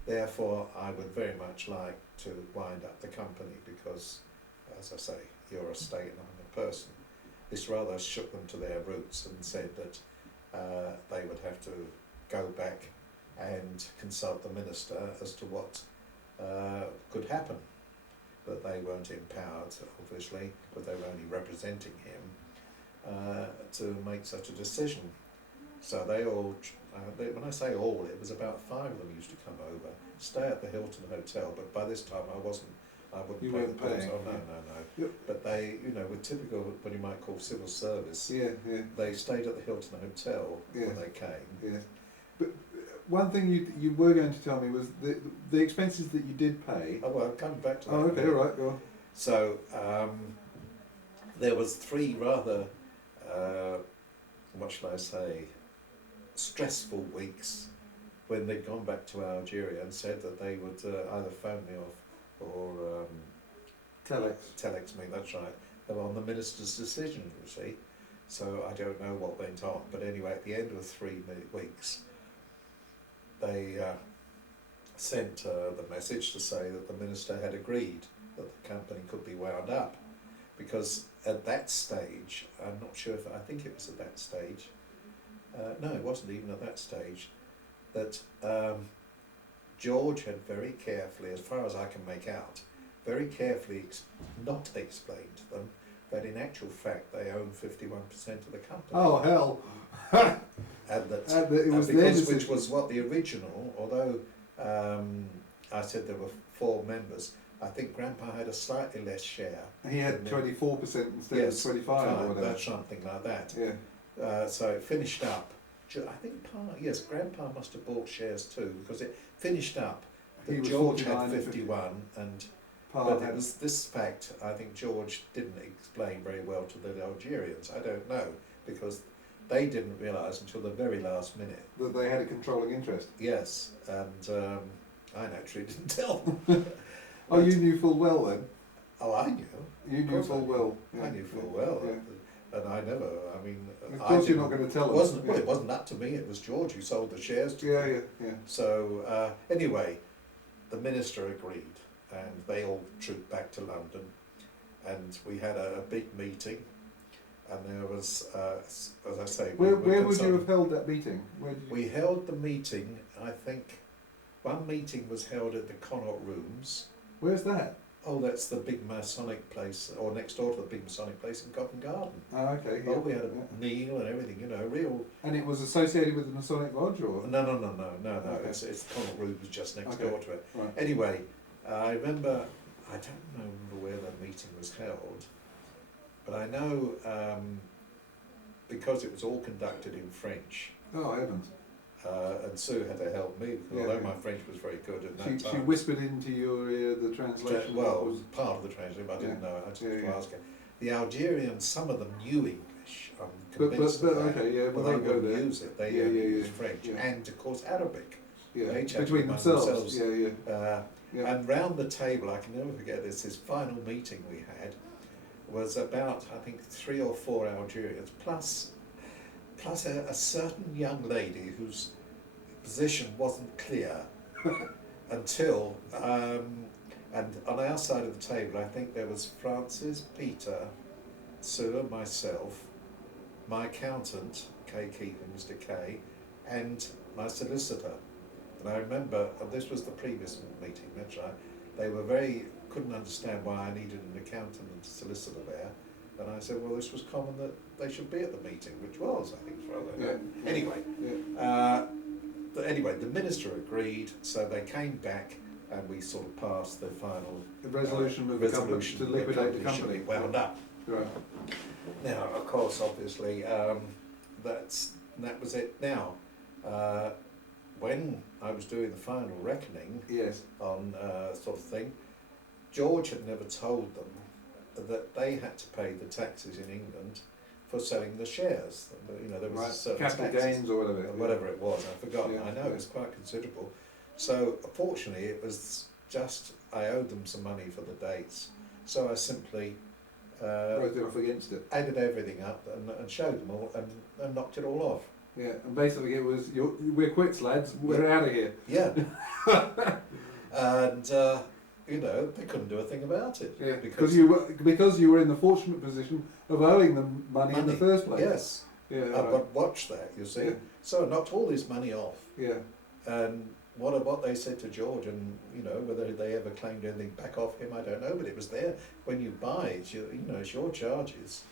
Therefore, I would very much like to wind up the company because, as I say, you're a state and I'm a person. This rather shook them to their roots and said that they would have to go back and consult the minister as to what could happen. that they weren't empowered, obviously, because they were only representing him, to make such a decision. So they all, when I say all, it was about 5 of them used to come over, stay at the Hilton Hotel, but by this time I wouldn't You pay the weren't bills. paying, Oh, no, yeah. no, no. Yep. But they, with typical, what you might call civil service, Yeah, yeah, they stayed at the Hilton Hotel Yeah. when they came. yeah. But one thing you were going to tell me was the expenses that you did pay. Oh, well, I'm coming back to that. Oh, in a okay, minute. all right, go on. So there was 3 rather, what shall I say, stressful weeks when they'd gone back to Algeria and said that they would either phone me off or telex me, that's right, on the minister's decision, you see. So I don't know what went on, but anyway, at the end of 3 weeks, they sent the message to say that the minister had agreed that the company could be wound up, because at that stage, I'm not sure if, I think it was at that stage, no, it wasn't even at that stage, that George had very carefully, as far as I can make out, very carefully not explained to them that in actual fact they own 51% of the company. Oh, hell. And that it was their because, decision. which was what the original, although I said there were 4 members, I think Grandpa had a slightly less share. He had 24% instead Yes, of 25 or whatever. that's something like that. Yeah. So it finished up. I think Grandpa must have bought shares too, because it finished up He that was George 49 had and 51, and Pa but had it was this fact I think George didn't explain very well to the Algerians. I don't know, because they didn't realise until the very last minute. that they had a controlling interest. Yes, and I naturally didn't tell them. Oh, you knew full well then? Oh, I knew. You knew full well. I knew full well. Yeah. And I never, I mean... Of course you're not going to tell them. Well, it wasn't up to me, it was George who sold the shares to Yeah, them. yeah. So, anyway, the minister agreed, and they all trooped back to London, and we had a big meeting, and there was, as I say... Where would you have held that meeting? We held the meeting, I think, one meeting was held at the Connaught Rooms. Where's that? Oh, that's the big Masonic place, or next door to the big Masonic place in Covent Garden. Oh, okay. Oh, we had a meal and everything, real... And it was associated with the Masonic Lodge, or...? No. Okay. It's Connaught Rooms just next Okay. door to it. Right. Anyway, I remember, I don't remember where the meeting was held, but I know because it was all conducted in French, Oh, heavens. and Sue had to help me, Yeah, although yeah. my French was very good at that time. She whispered into your ear the translation. Well, it was part of the translation, but I didn't know it. I just had to ask her. The Algerians, some of them knew English, I'm convinced but of that. okay, yeah, But well, they they'll go wouldn't there. use it, they Yeah, only yeah, used yeah, French, yeah. and of course Arabic. Yeah, They chatted between among themselves. Yeah. Yeah. And round the table, I can never forget this final meeting we had was about, I think, 3 or 4 Algerians, plus a certain young lady whose position wasn't clear until, and on our side of the table, I think there was Francis, Peter, Sue and myself, my accountant, Kay Keegan, Mr. Kay, and my solicitor. And I remember, and this was the previous meeting, that's right, they were couldn't understand why I needed an accountant and a solicitor there. And I said, well, this was common that they should be at the meeting, which was, I think, for other. Yeah. Anyway, the minister agreed, so they came back and we sort of passed the final resolution of the company to liquidate the company. Should be wound up. Right. Now, of course, obviously, that was it. Now, when I was doing the final reckoning Yes. on sort of thing, George had never told them that they had to pay the taxes in England for selling the shares. There was a certain capital taxes, gains or whatever. whatever it was. I've forgotten. Yeah. I know it was quite considerable. So fortunately, it was just I owed them some money for the dates. So I simply Wrote it off against it. added everything up and showed them all and knocked it all off. Yeah, and basically it was, we're quits, lads. We're out of here. Yeah. And they couldn't do a thing about it. Yeah, because you were in the fortunate position of owing them money in the first place. Yes. Yeah. But watch that, you see. Yeah. So I knocked all this money off, Yeah. and what they said to George, and you know whether they ever claimed anything back off him, I don't know. But it was there when you buy it. It's your charges.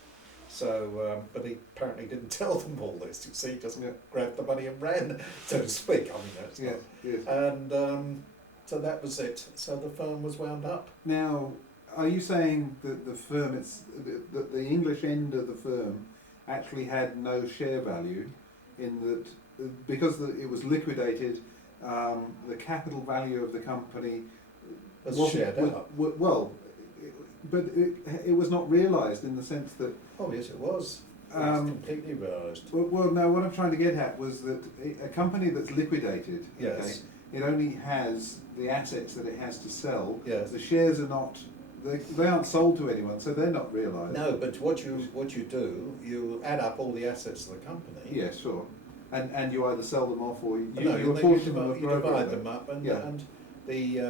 So, but he apparently didn't tell them all this. You see, he just grabbed the money and ran, so to speak. I mean, that's not. Yes. And so that was it. So the firm was wound up. Now, are you saying that the firm, that the English end of the firm actually had no share value, in that because it was liquidated, the capital value of the company Was shared out. Well, but it was not realised in the sense that. Oh yes, it was. It was completely realised. Well, no. What I'm trying to get at was that a company that's liquidated, Yes. it only has the assets that it has to sell. Yes. The shares are not. They aren't sold to anyone, so they're not realised. No, but what you do, you add up all the assets of the company. Yeah, sure. And you either sell them off or you You apportion them. divide them up, and the.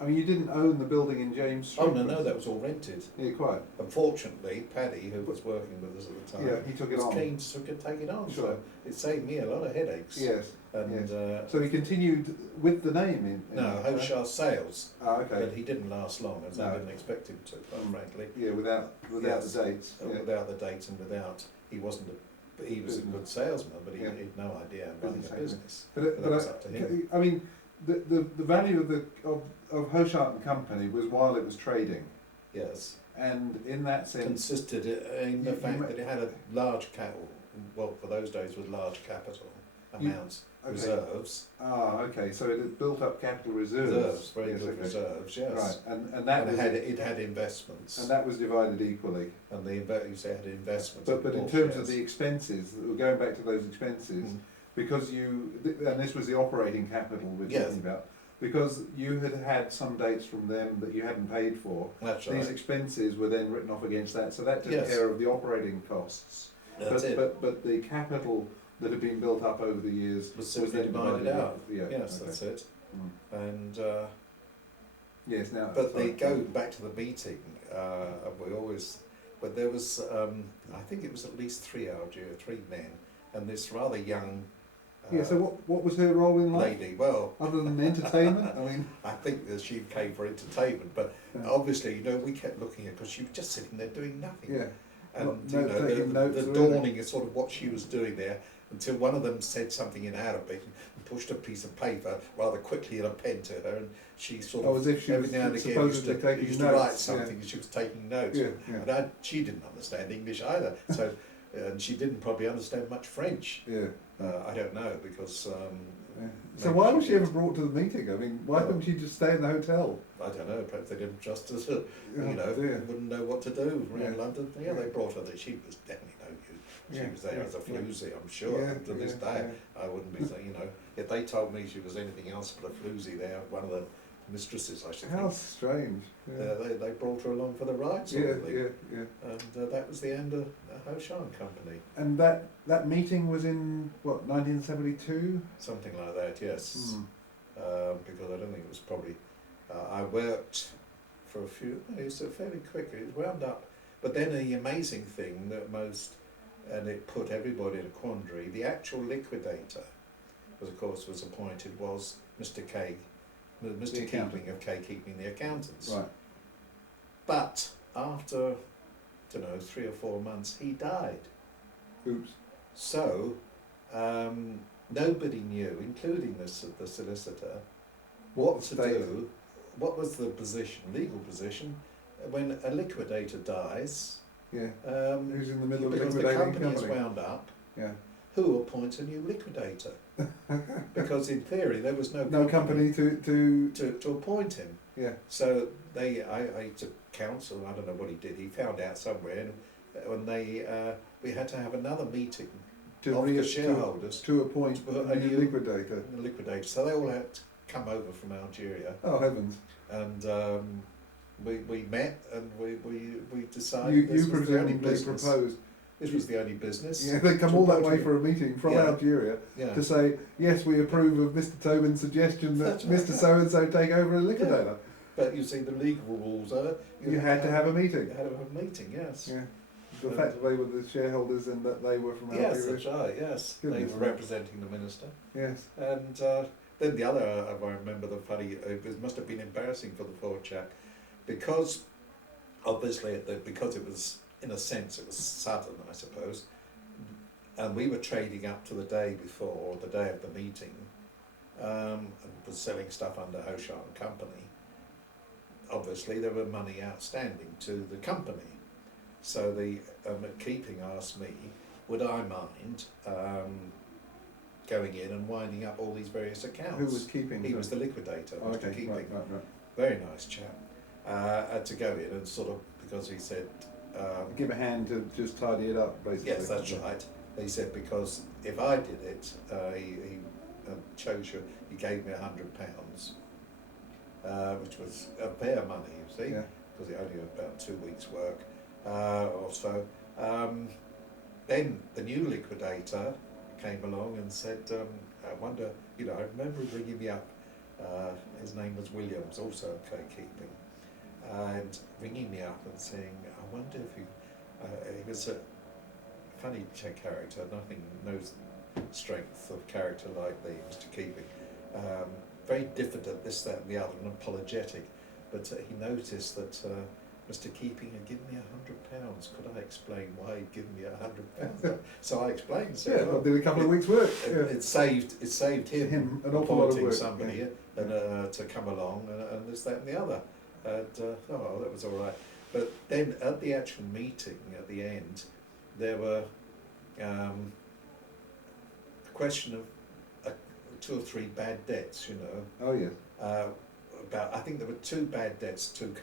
I mean, you didn't own the building in James Street. Oh no, that was all rented. Yeah, quite. Unfortunately, Paddy, who was working with us at the time, He took it was on. keen to take it on. Sure. So it saved me a lot of headaches. Yes. And so he continued with the name in Hochart Sales. Ah, okay. But he didn't last long, as I didn't expect him to, quite frankly. Yeah, without Yes. the dates. Without the dates and without, he was a good salesman, but he had no idea of running a business. But that was up to him. I mean, the value of Hochart and Company was while it was trading, Yes. and in that sense, Consisted in the fact that it had a large capital, well, for those days was large capital amounts, reserves. Ah, okay. So it had built up capital reserves. Reserves, very good reserves, yes. Right, and that was, it had investments. and that was divided equally. And you say it had investments. But in terms of the expenses, we're going back to those expenses, because and this was the operating capital we're talking about, because you had some dates from them that you hadn't paid for. That's These right. expenses were then written off against that, so that took care of the operating costs. That's it. But the capital that had been built up over the years was then divided out. Yeah, Yes, okay. that's it. And yes, now. but going back to the meeting, but there was I think it was at least three men, and this rather young. So what was her role in life? Lady, well, other than entertainment, I mean. I think that she came for entertainment, but obviously, we kept looking at, because she was just sitting there doing nothing. Yeah. And the dawning is sort of what she was doing there, until one of them said something in Arabic and pushed a piece of paper rather quickly and a pen to her, and she sort of as if she every was now and again used to write something, and she was taking notes. And she didn't understand English either, so and she didn't probably understand much French. I don't know, because. So why was she ever brought to the meeting? I mean, why couldn't she just stay in the hotel? I don't know. Perhaps they didn't trust us. Wouldn't know what to do around London. Yeah, they brought her there. She was definitely no use. She was there as a floozy, I'm sure. To this day, I wouldn't be saying. If they told me she was anything else but a floozy, there, one of the mistresses, I should think. How strange. They brought her along for the ride, sort of thing. And that was the end of Hochart Company. And that meeting was in, what, 1972? Something like that, yes. Because I don't think it was probably... I worked for a few... It was fairly quick. It was wound up. But then the amazing thing that and it put everybody in a quandary, the actual liquidator, was appointed, was Mr. K. Mr. Keeping of K. Keeping, the accountants. Right. But after, 3 or 4 months, he died. Oops. So nobody knew, including the solicitor, what to do. What was the legal position, when a liquidator dies? Who's in the middle of because liquidating the company is wound up. Who appoints a new liquidator? Because in theory there was no company to appoint him. So I took counsel. I don't know what he did. He found out somewhere, and we had to have another meeting of the shareholders to appoint a new liquidator. So they all had to come over from Algeria. Oh heavens! And we met, and we decided. You presumably proposed. This was the only business. They come all that way for a meeting from Algeria to say, yes, we approve of Mr. Tobin's suggestion that Mr. So-and-so take over as liquidator. But you see, the legal rules are... You had to have a meeting. You had to have a meeting, yes. The fact that they were the shareholders and that they were from Algeria. Yes, that's right, yes. They were representing the minister. Yes. And then the other, I remember the funny, it must have been embarrassing for the poor chap, because obviously, because it was, in a sense, it was sudden, I suppose, and we were trading up to the day before, or the day of the meeting, and was selling stuff under Hochart and Company. Obviously, there were money outstanding to the company. So the keeping asked me, would I mind going in and winding up all these various accounts? Who was keeping? He was the liquidator, Oh, Mr. okay, Keeping. right. Very nice chap. Had to go in and sort of, because he said... give a hand to just tidy it up, basically. Yes, that's right. He said, because if I did it, he chose you, he gave me £100, which was bare money, you see, because it only had about 2 weeks' work or so. Then the new liquidator came along and said, I wonder, I remember ringing me up, his name was Williams, also okay keeping, and ringing me up and saying, I wonder if you, he was a funny character, no strength of character like the Mr. Keeping, very diffident, this, that and the other, and apologetic, but he noticed that Mr. Keeping had given me £100. Could I explain why he'd given me £100? So I explained. So yeah, did a couple of weeks' work. It saved him an awful lot of work. Somebody and to come along and this, that, and the other. And that was all right. But then at the actual meeting at the end, there were a question of 2 or 3 bad debts. Oh yes. I think there were 2 bad debts, 2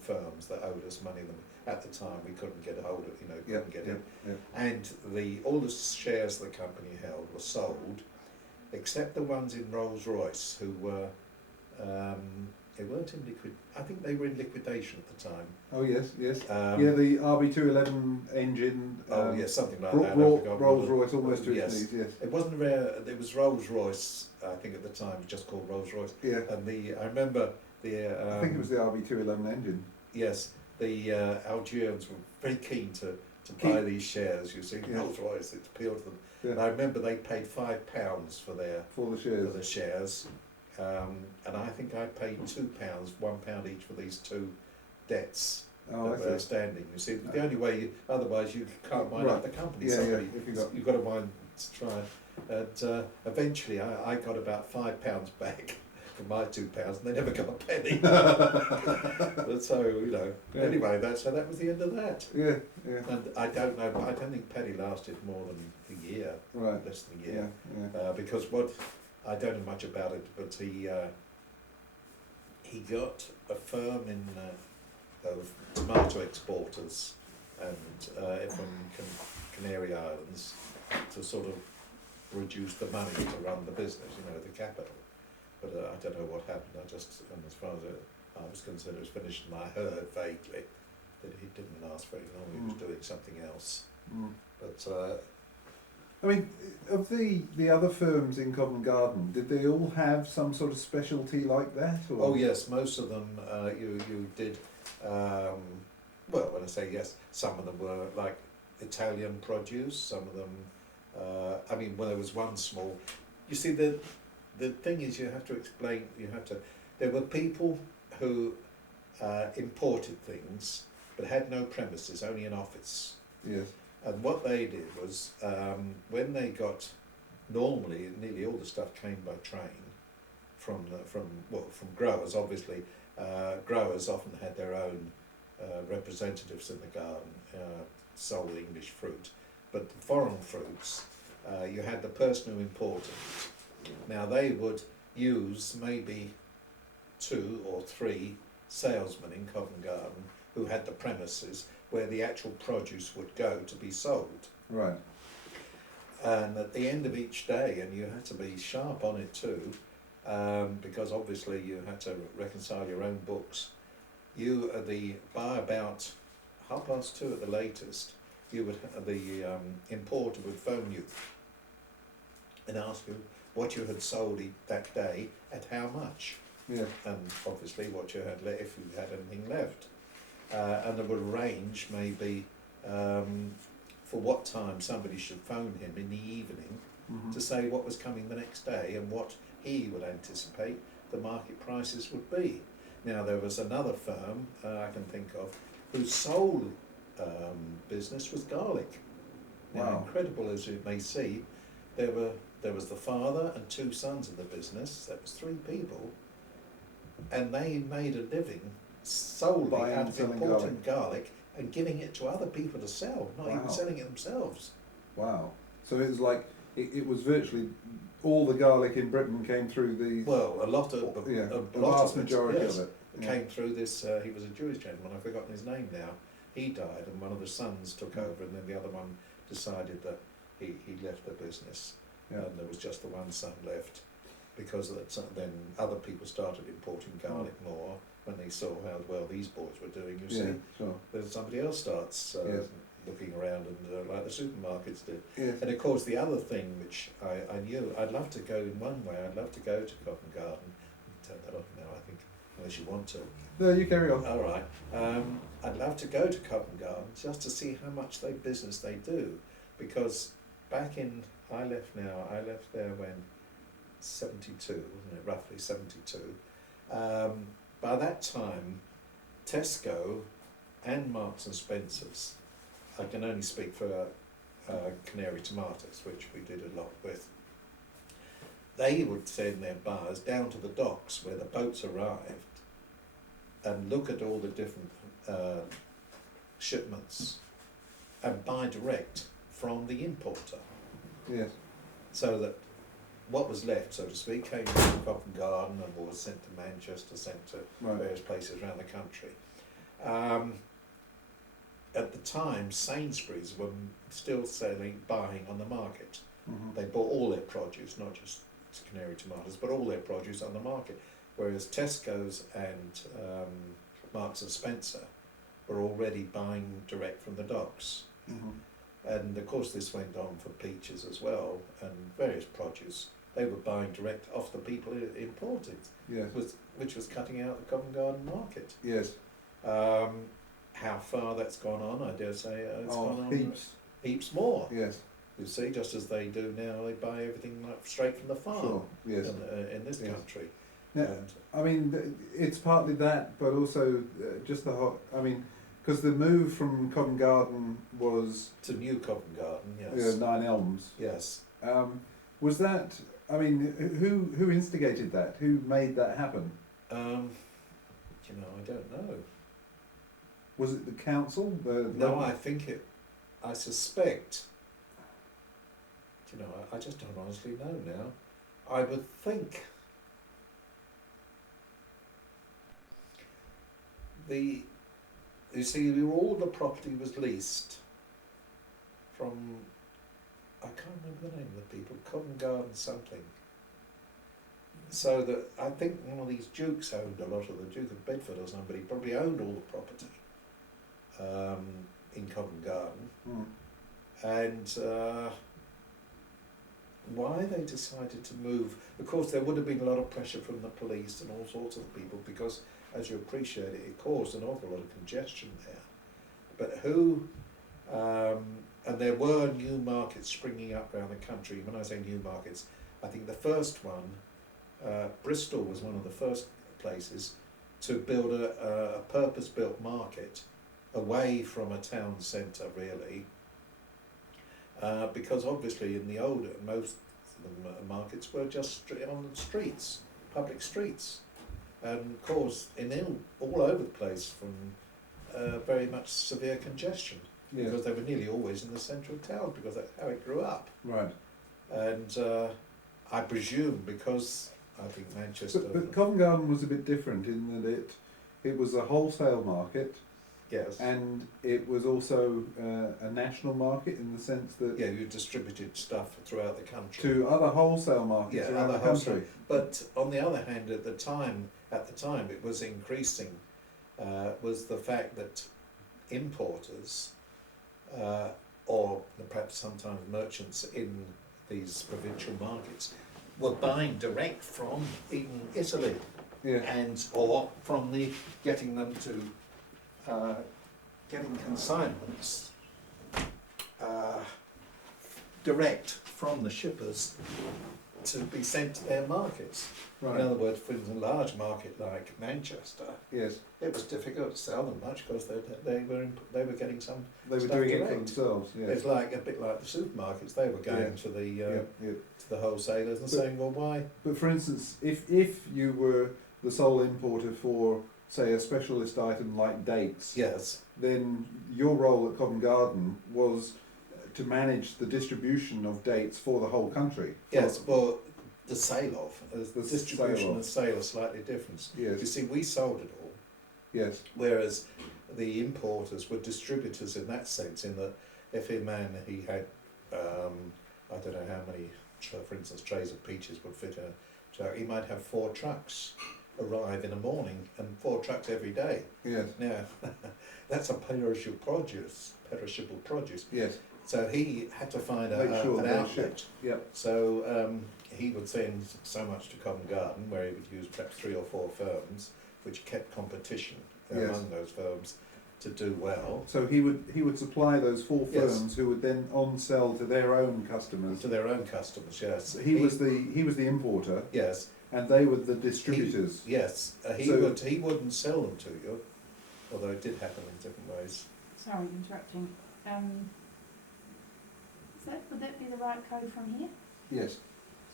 firms that owed us money. At the time, we couldn't get a hold of, couldn't get it. And all the shares the company held were sold, except the ones in Rolls-Royce, who were, they weren't in I think they were in liquidation at the time. Oh yes. The RB211 engine. Yes, something like that. Rolls-Royce, almost to its knees. Yes. It wasn't rare. It was Rolls-Royce. I think at the time, it was just called Rolls-Royce. Yeah. And I remember I think it was the RB211 engine. Yes, the Algerians were very keen to buy these shares. You see, Rolls-Royce, it appealed to them. Yeah. And I remember they paid £5 for the shares. And I think I paid £2, £1 each for these 2 debts that were outstanding. You see, the only way, otherwise you can't wind up the company. You've got to wind to try. And eventually I got about £5 back from my £2, and they never got a penny. But so, anyway, that was the end of that. Yeah. And I don't know, I don't think Paddy lasted more than a year, less than a year. Because I don't know much about it, but he got a firm of tomato exporters and from Canary Islands to sort of reduce the money to run the business, the capital. But I don't know what happened. As far as I was concerned, it was finished, and I heard vaguely that he didn't last very long. He was doing something else. But I mean, of the other firms in Covent Garden, did they all have some sort of specialty like that? Or? Oh yes, most of them you did. Well, when I say yes, some of them were like Italian produce. Some of them, there was one small. You see, the thing is, you have to explain. There were people who imported things, but had no premises, only an office. Yes. And what they did was, when they got, normally nearly all the stuff came by train from growers. Obviously, growers often had their own representatives in the garden, sold English fruit, but the foreign fruits, you had the person who imported it. Now they would use maybe 2 or 3 salesmen in Covent Garden who had the premises where the actual produce would go to be sold. Right. And at the end of each day, and you had to be sharp on it too, because obviously you had to reconcile your own books. By about 2:30 at the latest, the importer would phone you and ask you what you had sold that day at how much. Yeah. And obviously what you had if you had anything left. And they would arrange maybe for what time somebody should phone him in the evening to say what was coming the next day and what he would anticipate the market prices would be. Now there was another firm I can think of whose sole business was garlic. Now, Wow. incredible as it may seem, there was the father and 2 sons in the business. That was 3 people, and they made a living solely Buying out and of selling importing garlic and giving it to other people to sell, not even Wow. selling it themselves. Wow. So it was like, it was virtually all the garlic in Britain came through the... Well, a lot of the lot vast of it, majority yes, of it. Yeah. came through this. He was a Jewish gentleman. I've forgotten his name now. He died, and one of the sons took over, and then the other one decided that he left the business, Yeah. and there was just the one son left, because then other people started importing garlic more when they saw how well these boys were doing. You Yeah, see, sure. then somebody else starts Yes. looking around, and like the supermarkets did. Yes. And of course, the other thing which I knew, I'd love to go in one way. I'd love to go to Covent Garden. Turn that off now, I think, unless you want to. No, you carry on. All right. I'd love to go to Covent Garden just to see how much business they do, because I left there when 72, wasn't it? Roughly 72. By that time, Tesco and Marks and Spencer's, I can only speak for Canary Tomatoes, which we did a lot with, they would send their buyers down to the docks where the boats arrived and look at all the different shipments and buy direct from the importer. Yes. So that what was left, so to speak, came from Covent Garden and was sent to Manchester, sent to Right. various places around the country. At the time, Sainsbury's were still buying on the market. Mhm. They bought all their produce, not just Canary Tomatoes, but all their produce on the market. Whereas Tesco's and Marks and Spencer were already buying direct from the docks. Mhm. And of course this went on for peaches as well, and various produce. They were buying direct off the people who imported, Yes. which was cutting out the Covent Garden market. Yes. How far that's gone on, I dare say it's Oh, gone on heaps. more. Yes. You see, just as they do now, they buy everything like straight from the farm. Sure. Yes. In this Yes. country. Now, And I mean, it's partly that, but also just the whole. I mean, because the move from Covent Garden was to New Covent Garden, yes. 9 Elms. Yes. Was that? I mean, who instigated that? Who made that happen? I don't know. Was it the council? No, I suspect, I just don't honestly know now. I would think all the property was leased from, I can't remember the name of the people, Covent Garden something. So that I think one of these dukes owned a lot of the Duke of Bedford or somebody probably owned all the property in Covent Garden. Mm. And why they decided to move, of course there would have been a lot of pressure from the police and all sorts of people, because as you appreciate it, it caused an awful lot of congestion there. But and there were new markets springing up around the country. When I say new markets, I think the first one, Bristol was one of the first places to build a purpose-built market away from a town centre, really, because obviously in the older, most of the markets were just on the streets, public streets, and caused all over the place from very much severe congestion, Yes. because they were nearly always in the centre of town, because that's how it grew up. Right. And I presume because I think Manchester. But Covent Garden was a bit different in that it was a wholesale market. Yes. And it was also a national market in the sense that You distributed stuff throughout the country. to other wholesale markets around the country. But on the other hand, at the time it was increasing, was the fact that importers, or perhaps sometimes merchants in these provincial markets, were buying direct from even Italy, Yeah. or from getting them to getting consignments direct from the shippers to be sent to their markets. Right. In other words, for instance, a large market like Manchester, Yes. it was difficult to sell them much because they were getting some. They were Stuff doing it for direct. themselves. Yes. It's like a bit like the supermarkets. They were going Yeah. to the Yep. to the wholesalers and But- saying, well, why? But for instance, if you were the sole importer for, say, a specialist item like dates, Yes, then your role at Covent Garden was to manage the distribution of dates for the whole country. yes. Well, the sale of The distribution sale of. and sale are slightly different. You Yes. see, we sold it all, Yes. whereas the importers were distributors in that sense. In that, if a man he had, I don't know how many, for instance, trays of peaches would fit in a truck. He might have 4 trucks arrive in the morning and 4 trucks every day. Yes. Now, that's a perishable produce. Yes. So he had to find Make sure an they're outlet. shipped. Yep. So he would send so much to Covent Garden, where he would use perhaps 3 or 4 firms, which kept competition Yes. among those firms to do well. So he would supply those 4 Yes. firms who would then on sell to their own customers. To their own customers, yes. He was the importer, Yes, and they were the distributors. yes. So- He wouldn't sell them to you, although it did happen in different ways. Sorry, interrupting. Would that be the right code from here? Yes.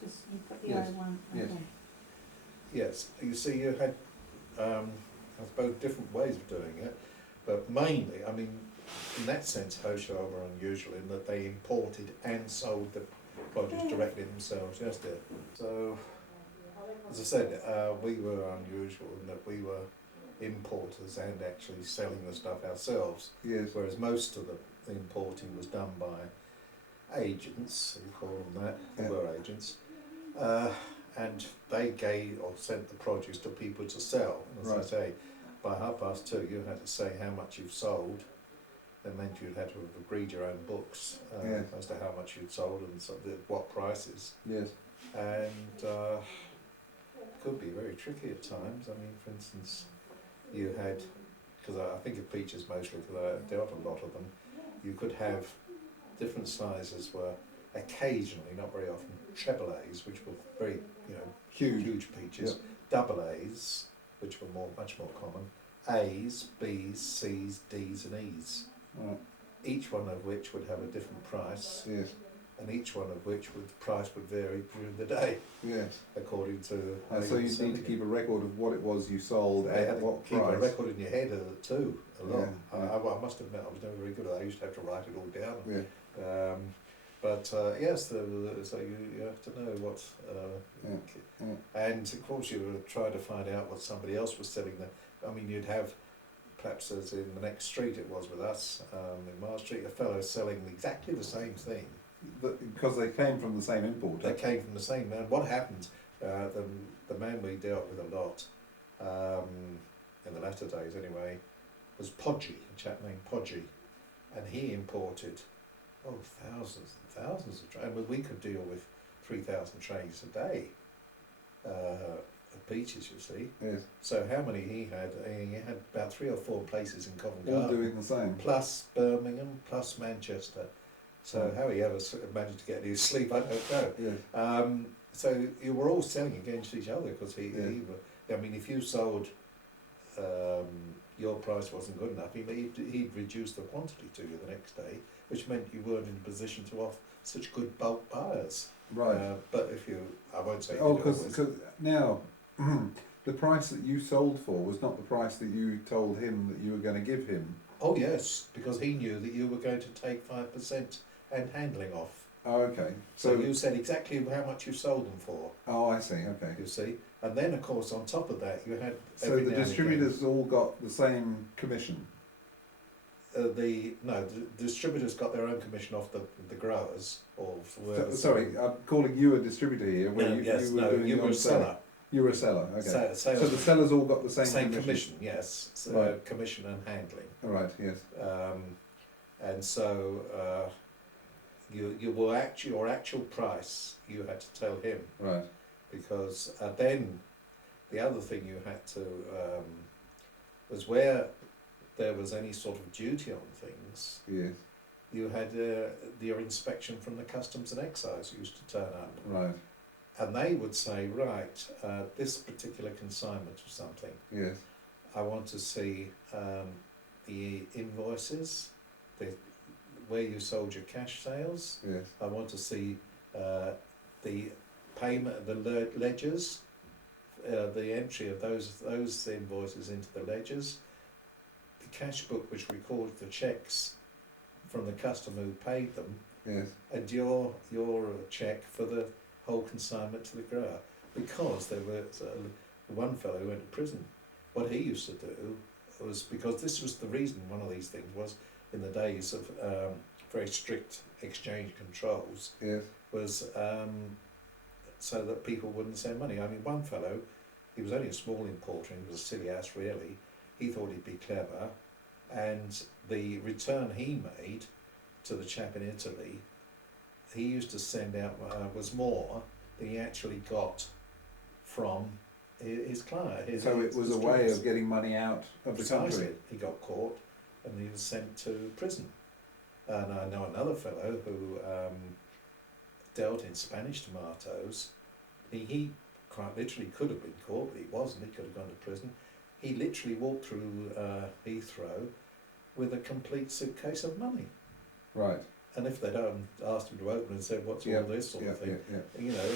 Just you put the Yes, O1. yes. Okay. Yes, you see, you had, I suppose, different ways of doing it, but mainly, I mean, in that sense, Hochart were unusual in that they imported and sold the produce directly themselves. Yes, dear. So, as I said, we were unusual in that we were importers and actually selling the stuff ourselves, Yes. whereas most of the importing was done by agents, you call them that, Yeah. were agents, and they gave or sent the produce to people to sell. And as I Right. say, by 2:30 you had to say how much you've sold. That meant you'd had to have agreed your own books Yes. as to how much you'd sold and what prices. Yes. And it could be very tricky at times. I mean, for instance, you had, because I think of peaches mostly, because I dealt a lot of them, you could have different sizes were occasionally, not very often, treble A's, which were very, huge peaches, Yep. double A's, which were much more common, A's, B's, C's, D's and E's, Right. each one of which would have a different price, Yes. and each one of which price would vary during the day, Yes. according to how And so were you selling need to it. keep a record of what it was you sold They at had to what keep price. a record in your head of it too, a lot. Yeah, yeah. I must admit, I was never very good at that. I used to have to write it all down. Yeah. But yes, so you have to know what. Yeah. Yeah. And of course, you were trying to find out what somebody else was selling there. I mean, you'd have, perhaps as in the next street it was with us, in Mars Street, a fellow selling exactly the same thing. Because they came from the same importer. They came from the same man. What happened? The man we dealt with a lot, in the latter days anyway, was Podgy, a chap named Podgy, and he imported thousands and thousands of trays. And we could deal with 3,000 trays a day of peaches, you see. Yes. So how many he had? He had about 3 or 4 places in Covent All Garden, doing the same. plus Birmingham, plus Manchester. So how he ever managed to get any sleep, I don't know. Yes. So you were all selling against each other because I mean, if you sold, your price wasn't good enough, he'd reduce the quantity to you the next day, which meant you weren't in a position to offer such good bulk buyers. Right. But if you, I won't say. Oh, you do because always. now the price that you sold for was not the price that you told him that you were going to give him. Oh yes, because he knew that you were going to take 5% and handling off. Oh, okay. So you said exactly how much you sold them for. Oh, I see. Okay. You see, and then of course on top of that you had. So every the now and distributors all got the same commission. again, the distributors got their own commission off the growers or whoever. Sorry, I'm calling you a distributor here. Where No, you, yes, you were no, doing you your were a own selling. seller. You were a seller. Okay. Sales, So the sellers all got the same, same commission, yes. So Right. commission and handling. All right. Yes. And so you were your actual price you had to tell him, Right. because then the other thing you had to was where there was any sort of duty on things, Yes. you had your inspection from the customs and excise used to turn up. Right. and they would say, right, this particular consignment of something, Yes. I want to see the invoices, where you sold your cash sales. Yes. I want to see the payment, the ledgers, the entry of those invoices into the ledgers, the cash book which records the checks from the customer who paid them, Yes. and your check for the whole consignment to the grower. Because there was one fellow who went to prison. What he used to do was, because this was the reason, one of these things was, in the days of very strict exchange controls, Yes. was so that people wouldn't send money. I mean, one fellow, he was only a small importer, and he was a silly ass really. He thought he'd be clever, and the return he made to the chap in Italy, he used to send out was more than he actually got from his client. So it was a way of getting money out of the country. He got caught and he was sent to prison. And I know another fellow who dealt in Spanish tomatoes. He quite literally could have been caught, but he wasn't. He could have gone to prison. He literally walked through Heathrow with a complete suitcase of money. Right. And if they'd asked him to open and said, "What's all this sort of thing?" You know,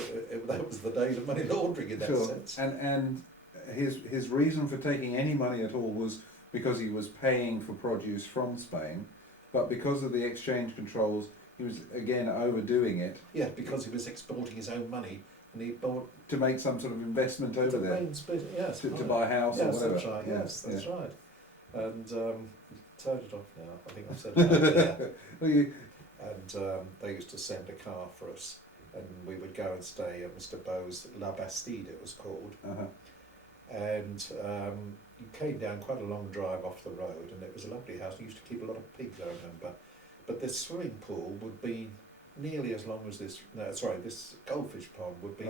that was the days of money laundering in that sense. And his reason for taking any money at all was because he was paying for produce from Spain, but because of the exchange controls, he was again overdoing it. Yeah, because he was exporting his own money, and he bought to make some sort of investment over there. Yes, to buy a house or whatever. That's right. Yeah, Yes, that's right. And turned it off now. I think I've said that. Well, And they used to send a car for us, and we would go and stay at Mr. Bowes' La Bastide, it was called. And you came down quite a long drive off the road, and it was a lovely house. We used to keep a lot of pigs, I remember. But this swimming pool would be nearly as long as this. No, sorry, this goldfish pond would be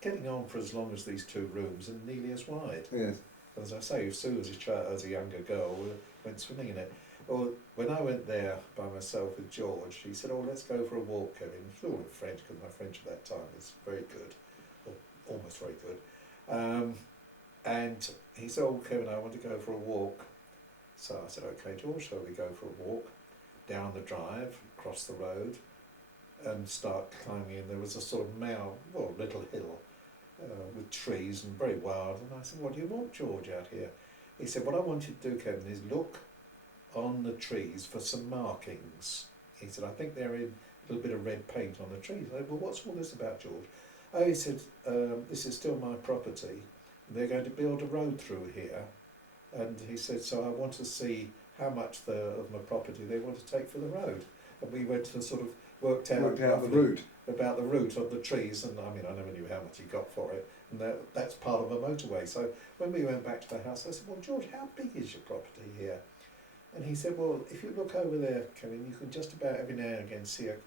getting on for as long as these two rooms and nearly as wide. Yes. As I say, Sue, as a younger girl, went swimming in it. Well, when I went there by myself with George, he said, "Oh, let's go for a walk, Kevin." It was all in French, because my French at that time was very good, or almost very good. And he said, "Oh, Kevin, I want to go for a walk." So I said, "Okay, George, so we go for a walk down the drive, across the road, and start climbing in. There was a sort of little hill with trees and very wild. And I said, "What do you want, George, out here?" He said, "What I want you to do, Kevin, is look on the trees for some markings." He said, "I think they're in a little bit of red paint on the trees." I said, "Well, what's all this about, George?" Oh, he said, "This is still my property. They're going to build a road through here." And he said, "So I want to see how much of my property they want to take for the road." And we went to sort of worked out the route. About the route of the trees, and I mean, I never knew how much he got for it, and that's part of a motorway. So when we went back to the house, I said, "Well, George, how big is your property here?" And he said, "Well, if you look over there, Kevin, you can just about every now and again see a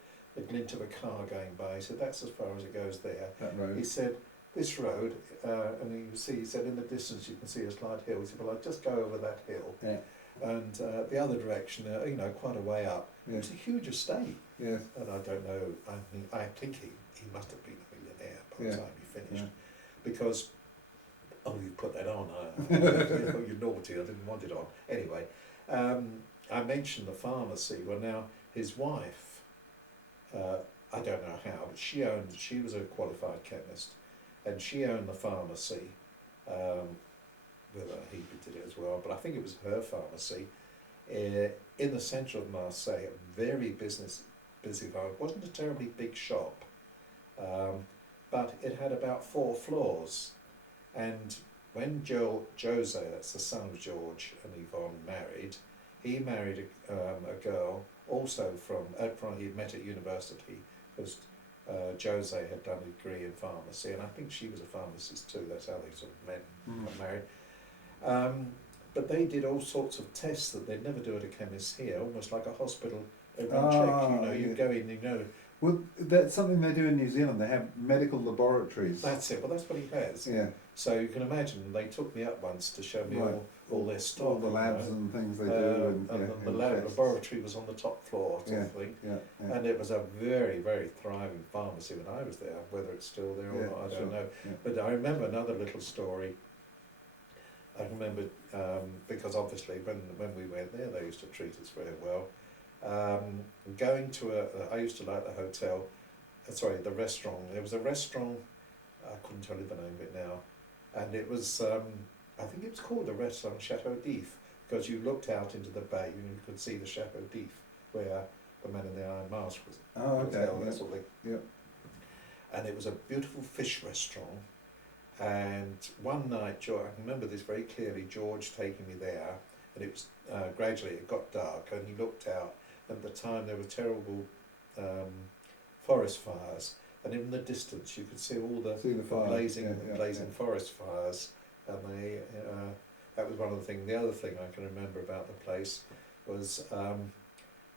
glint of a car going by." He said, "That's as far as it goes there." That road. He said, "This road," and you see, he said, "in the distance you can see a slight hill." He said, "Well, I'll just go over that hill." Yeah. And the other direction, quite a way up. Yes. It's a huge estate. Yes. And I don't know, I think he must have been a millionaire by the time he finished. Yeah. Because, you put that on, you're naughty, I didn't want it on. Anyway, I mentioned the pharmacy. Well, now, his wife, I don't know how, but she was a qualified chemist, and she owned the pharmacy. Whether he did it as well, but I think it was her pharmacy in the centre of Marseille, a very busy farm. It wasn't a terribly big shop, but it had about 4 floors. And when Jose, that's the son of George and Yvonne, married, he married a girl also from he met at university, because Jose had done a degree in pharmacy, and I think she was a pharmacist too. That's how they sort of met and got married. But they did all sorts of tests that they'd never do at a chemist here, almost like a hospital. They run checks, you go in, Well, that's something they do in New Zealand. They have medical laboratories. That's it. Well, that's what he has. Yeah. So you can imagine they took me up once to show me Right. all their stock. All the labs you know. and things they do, And yeah, the laboratory was on the top floor, sort of thing. Yeah, yeah. And it was a very, very thriving pharmacy when I was there. Whether it's still there or Yeah, not, I sure. don't know. Yeah. But I remember another little story. I remember because obviously when we went there, they used to treat us very well. Going to I used to like the hotel. The restaurant. There was a restaurant. I couldn't tell you the name of it now, and it was. I think it was called the restaurant Chateau d'If because you looked out into the bay and you could see the Chateau d'If where the Man in the Iron Mask was. Oh, okay. Hotel, that sort of thing. Yeah. And it was a beautiful fish restaurant. And one night, I can remember this very clearly, George taking me there, and it was gradually it got dark, and he looked out. And at the time, there were terrible forest fires, and in the distance, you could see all the blazing forest fires. And that was one of the things. The other thing I can remember about the place was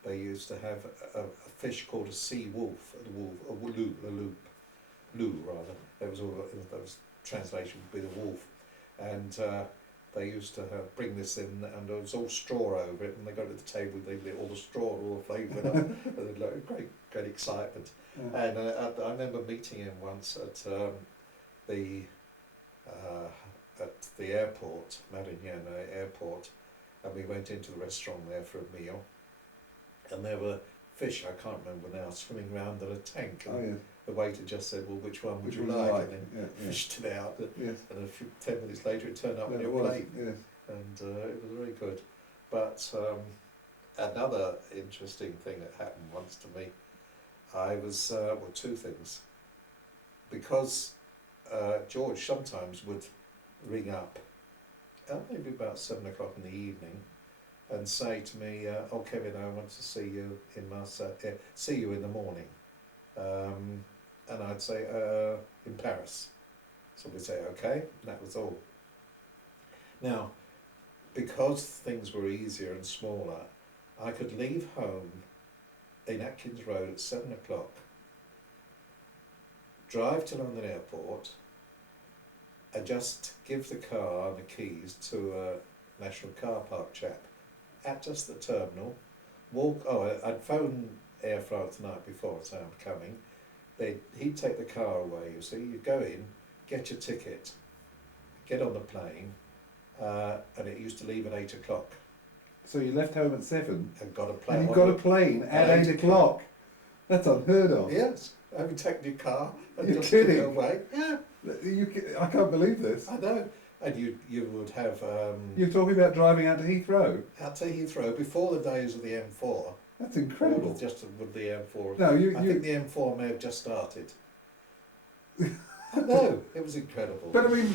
they used to have a fish called a sea wolf, a loop rather. There was translation would be the wolf, and they used to bring this in, and there was all straw over it, and they go to the table, they lit all the straw, all the flavour up, and they'd like great excitement. Yeah. And I remember meeting him once at the airport, Marignano Airport, and we went into the restaurant there for a meal, and there were fish, I can't remember now, swimming around in a tank. And Oh, yeah. the waiter just said, "Well, which one would you one like?" And then Yeah, fished it out. Yes. And 10 minutes later, it turned up on Yeah, your it was. plate, Yes. and it was very good. But another interesting thing that happened once to me, I was two things, because George sometimes would ring up, maybe about 7 o'clock in the evening, and say to me, "Oh, Kevin, I want to see you in Marseille. See you in the morning." And I'd say, "In Paris." So we'd say, "Okay," and that was all. Now, because things were easier and smaller, I could leave home in Atkins Road at 7 o'clock, drive to London Airport, and just give the car and the keys to a National Car Park chap at just the terminal, I'd phone Air France the night before and say I'm coming. He'd take the car away, you see, you go in, get your ticket, get on the plane, and it used to leave at 8 o'clock. So you left home at 7? And got a plane. And you got a plane at 8 o'clock? That's unheard of. Yes, having taken your car and You're just given it kidding. away. Yeah, I can't believe this. I know. And you would have You're talking about driving out to Heathrow? out to Heathrow before the days of the M4. That's incredible. Just with the M4. No, I think the M4 may have just started. I know, it was incredible. But I mean,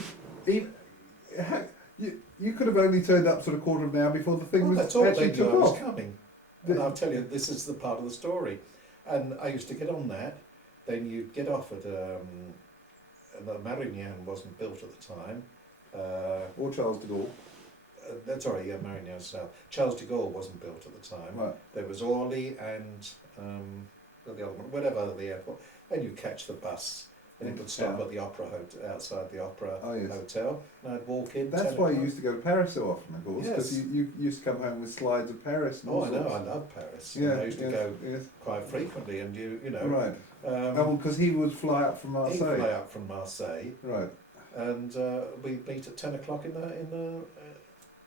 you could have only turned up sort of quarter of an hour before the thing was that's all actually they knew took I was off. coming. And I'll tell you, this is the part of the story. And I used to get on that, then you'd get off at, the Marignan wasn't built at the time. Or Charles de Gaulle. Marignan South. Charles de Gaulle wasn't built at the time. Right. There was Orly and the other one, whatever the airport, and you catch the bus. And it would stop at the Opera outside the Opera Hotel, and I'd walk in. That's why you used to go to Paris so often, of course, because Yes. you used to come home with slides of Paris. And all I know, sorts. I love Paris. Yeah, And I used to go yes. quite frequently, and you know. Right. Because he would fly up from He'd Marseille. fly up from Marseille, Right. and we'd meet at 10 o'clock in the.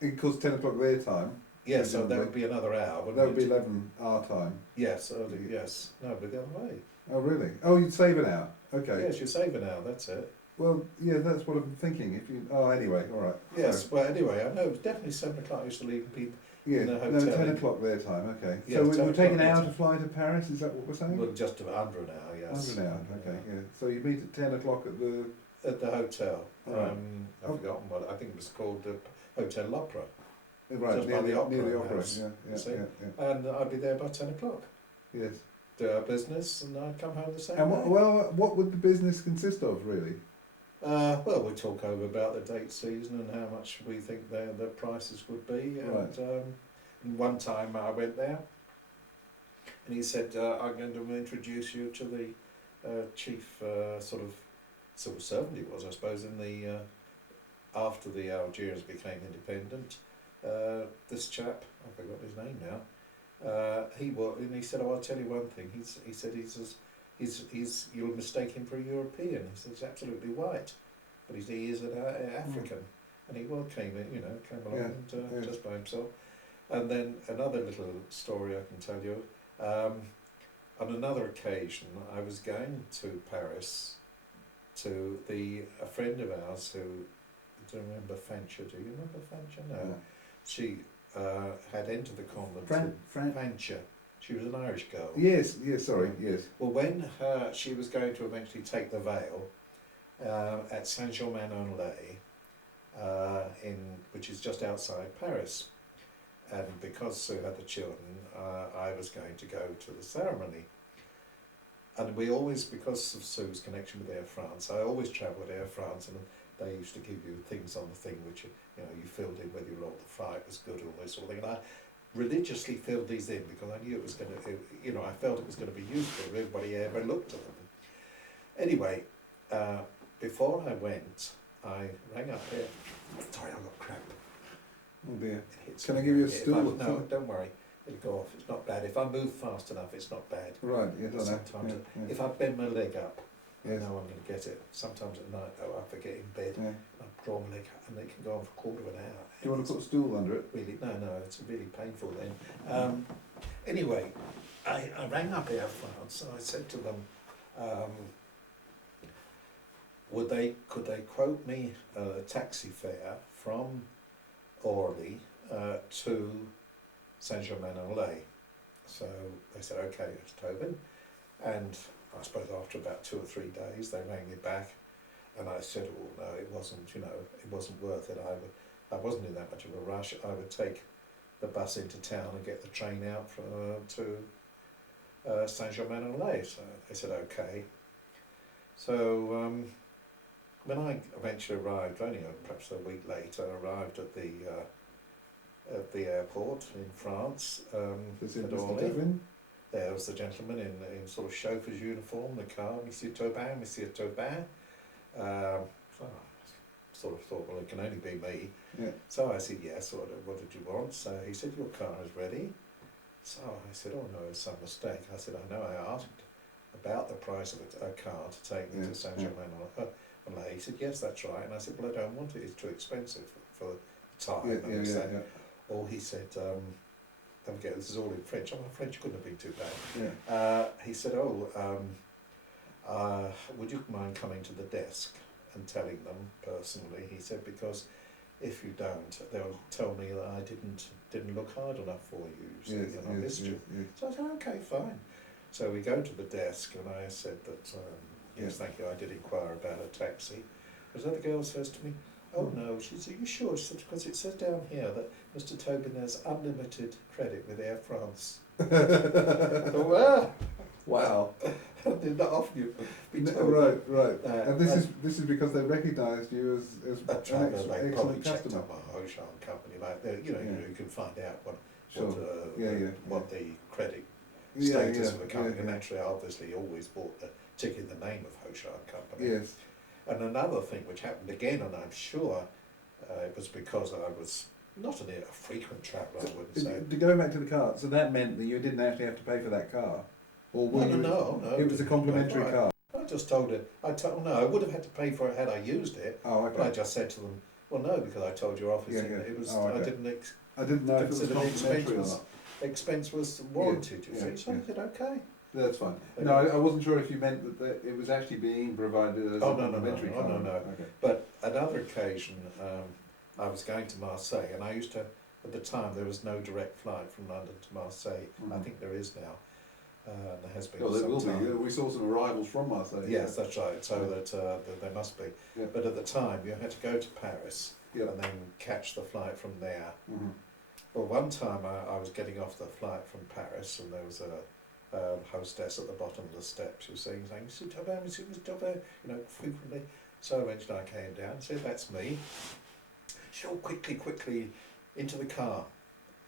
Of course, 10 o'clock their time. Yeah, so that would be another hour. Wouldn't That would be it? 11 our time. Yes, early. Yes, no, but the other way. Oh, really? Oh, you'd save an hour. Okay. Yes, you save an hour. That's it. Well, yeah, that's what I'm thinking. If you. Oh, anyway, all right. Yes, So, well, anyway, I know it was definitely 7 o'clock. I used to leave people. yeah. in the No, hotel. 10 o'clock their time. Okay. Yeah, So it 10 would take an o'clock hour their to fly to Paris. Is that what we're saying? Well, just under an hour. Yes. Under an hour. Okay. Yeah. So you meet at 10 o'clock at the. At the hotel. Right. I've forgotten what I think it was called, the Hotel L'Opera. Right, Just near by the the near the opera opera. house, Yeah, you see. yeah. And I'd be there by 10 o'clock. Yes. Do our business, and I'd come home the same And day. what would the business consist of, really? Well, we talk over about the date season and how much we think the prices would be. And Right. one time I went there, and he said, I'm going to introduce you to the chief sort of civil servant he was, I suppose, in the after the Algiers became independent. This chap, I forgot his name now. And he said, "Oh, I'll tell you one thing." He said you'll mistake him for a European. He said he's absolutely white, but he is an African, and he came along and just by himself. And then another little story I can tell you. On another occasion, I was going to Paris to a friend of ours who, do you remember Fancher? Do you remember Fancher? No. She had entered the convent. Fancher. She was an Irish girl. Yes, sorry, yes. Well, when she was going to eventually take the veil at Saint-Germain-en-Laye, which is just outside Paris, and because Sue had the children, I was going to go to the ceremony. And we always, because of Sue's connection with Air France, I always travelled with Air France, and they used to give you things on the thing which you filled in whether you thought the flight was good or all this sort of thing. And I religiously filled these in because I knew it was going to, I felt it was going to be useful if everybody ever looked at them. Anyway, before I went, I rang up here. Sorry, I've got cramp. Oh dear. Can I give you a stool? No, don't worry. It'll go off. It's not bad. If I move fast enough, it's not bad. Right, yes, I know. Sometimes, if I bend my leg up, yes. I know I'm going to get it. Sometimes at night, though, I forget in bed. Yeah. I draw my leg up, and it can go on for a quarter of an hour. Do you want to put a stool under it? Really? No, it's really painful then. Anyway, I rang up Air France and I said to them, could they quote me a taxi fare from Orly to Saint-Germain-en-Laye? So they said, okay, it's Tobin. And I suppose after about 2 or 3 days, they rang me back, and I said, "Oh no, it wasn't. It wasn't worth it. I wasn't in that much of a rush. I would take the bus into town and get the train out to Saint-Germain-en-Laye." So they said, okay. So when I eventually arrived, only perhaps a week later, arrived at the airport in France. At Orly. There was the gentleman in sort of chauffeur's uniform, the car, Monsieur Tobin. Sort of thought, well, it can only be me. Yeah. So I said, yes, what did you want? So he said, your car is ready. So I said, oh no, it's some mistake. I said, I know, I asked about the price of a car to take me to Saint-Germain-en-Laye. He said, yes, that's right. And I said, well, I don't want it, it's too expensive for the time. Or he said, don't forget, this is all in French. My French couldn't have been too bad. Yeah. He said, would you mind coming to the desk and telling them personally? He said, because if you don't, they'll tell me that I didn't look hard enough for you, and I missed you. So I said, okay, fine. So we go to the desk, and I said that, yes, thank you, I did inquire about a taxi. But the other girl says to me, oh no, she said, are you sure? She said, because it says down here that Mr. Tobin has unlimited credit with Air France. Well, wow. They're not often you be told. Right. And this is because they recognised you as an excellent customer. My Hochart company, like you can find out what the credit status of the company. And naturally, I obviously always bought the ticket in the name of Hochart company. Yes. And another thing which happened again, and I'm sure it was because I was not a frequent traveller, I wouldn't say. To go back to the car, so that meant that you didn't actually have to pay for that car? Or No. It was a complimentary car? I just told it, I would have had to pay for it had I used it. Oh, okay. But I just said to them, well, no, because I told your office it was, okay. I didn't know if it was complimentary or not. Expense was warranted, you see, so I said, okay. That's fine. No, I wasn't sure if you meant that it was actually being provided as a complimentary car. No. Okay. But another occasion, I was going to Marseille, and I used to, at the time, there was no direct flight from London to Marseille. Mm-hmm. I think there is now. There has been. Well, there will time. be. We saw some arrivals from Marseille. Yes, that's right. So that there must be. Yeah. But at the time, you had to go to Paris Yep. and then catch the flight from there. Mm-hmm. Well, one time I was getting off the flight from Paris, and there was a hostess at the bottom of the steps who was saying, Monsieur Tobin, frequently. So eventually I came down and said, that's me. She said, oh, quickly, into the car.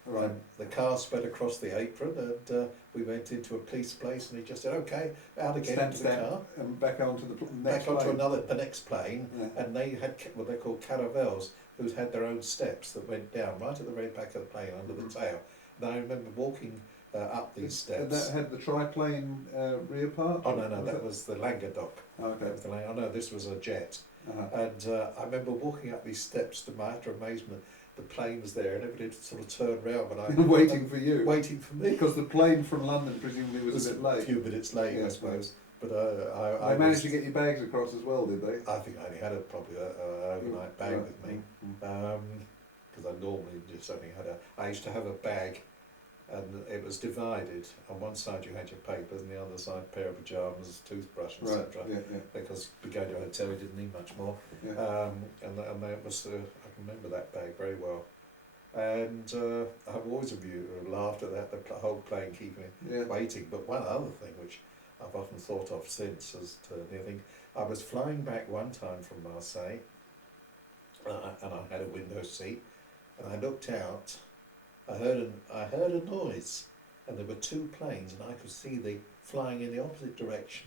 Right. The car sped across the apron, and we went into a police place, and he just said, "Okay, out again Stamp, into the stamp, car, and back onto the next back onto plane. the next plane." Yeah. And they had what they call caravels, who had their own steps that went down right at the very back of the plane under the tail. And I remember walking up these steps. And that had the triplane rear part? Oh no, that was the Languedoc. Okay. That was the oh no, this was a jet. Uh-huh. And I remember walking up these steps, to my utter amazement, the plane was there, and everybody sort of turned round, but I Waiting for you. waiting for me. Because the plane from London presumably was a bit late. A few minutes late, Yeah, I suppose. But they managed to get your bags across as well, did they? I think I only had probably an overnight bag Right. with me, Mm. because I normally just only had I used to have a bag, and it was divided. On one side you had your papers, and the other side a pair of pyjamas, toothbrush, Right. etc. Yeah, yeah, Because we go to a hotel, we didn't need much more. yeah. And that was I can remember that bag very well. And I've always laughed at that, the whole plane keeping Yeah. waiting. But one other thing which I've often thought of since is I was flying back one time from Marseille, and I had a window seat, and I looked out. I heard a noise, and there were two planes, and I could see they flying in the opposite direction,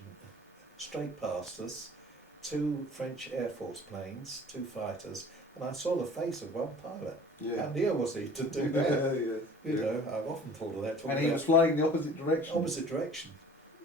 straight past us. Two French Air Force planes, two fighters, and I saw the face of one pilot. Yeah. How near was he to do that? Yeah, You yeah. know, I've often thought of that. And he was flying the opposite direction. opposite direction.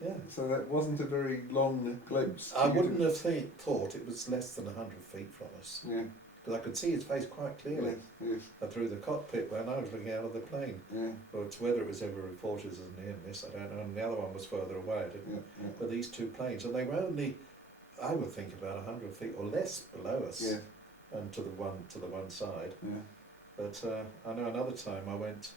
Yeah. So that wasn't a very long glimpse. I wouldn't have thought it was less than 100 feet from us, Yeah. because I could see his face quite clearly Yes. through the cockpit when I was looking out of the plane. Yeah. But whether it was ever reported as a near miss, I don't know. And the other one was further away. I didn't. Yeah. But these two planes, and they were only, I would think, about 100 feet or less below us, Yeah. and to the one side. Yeah. But I know another time I went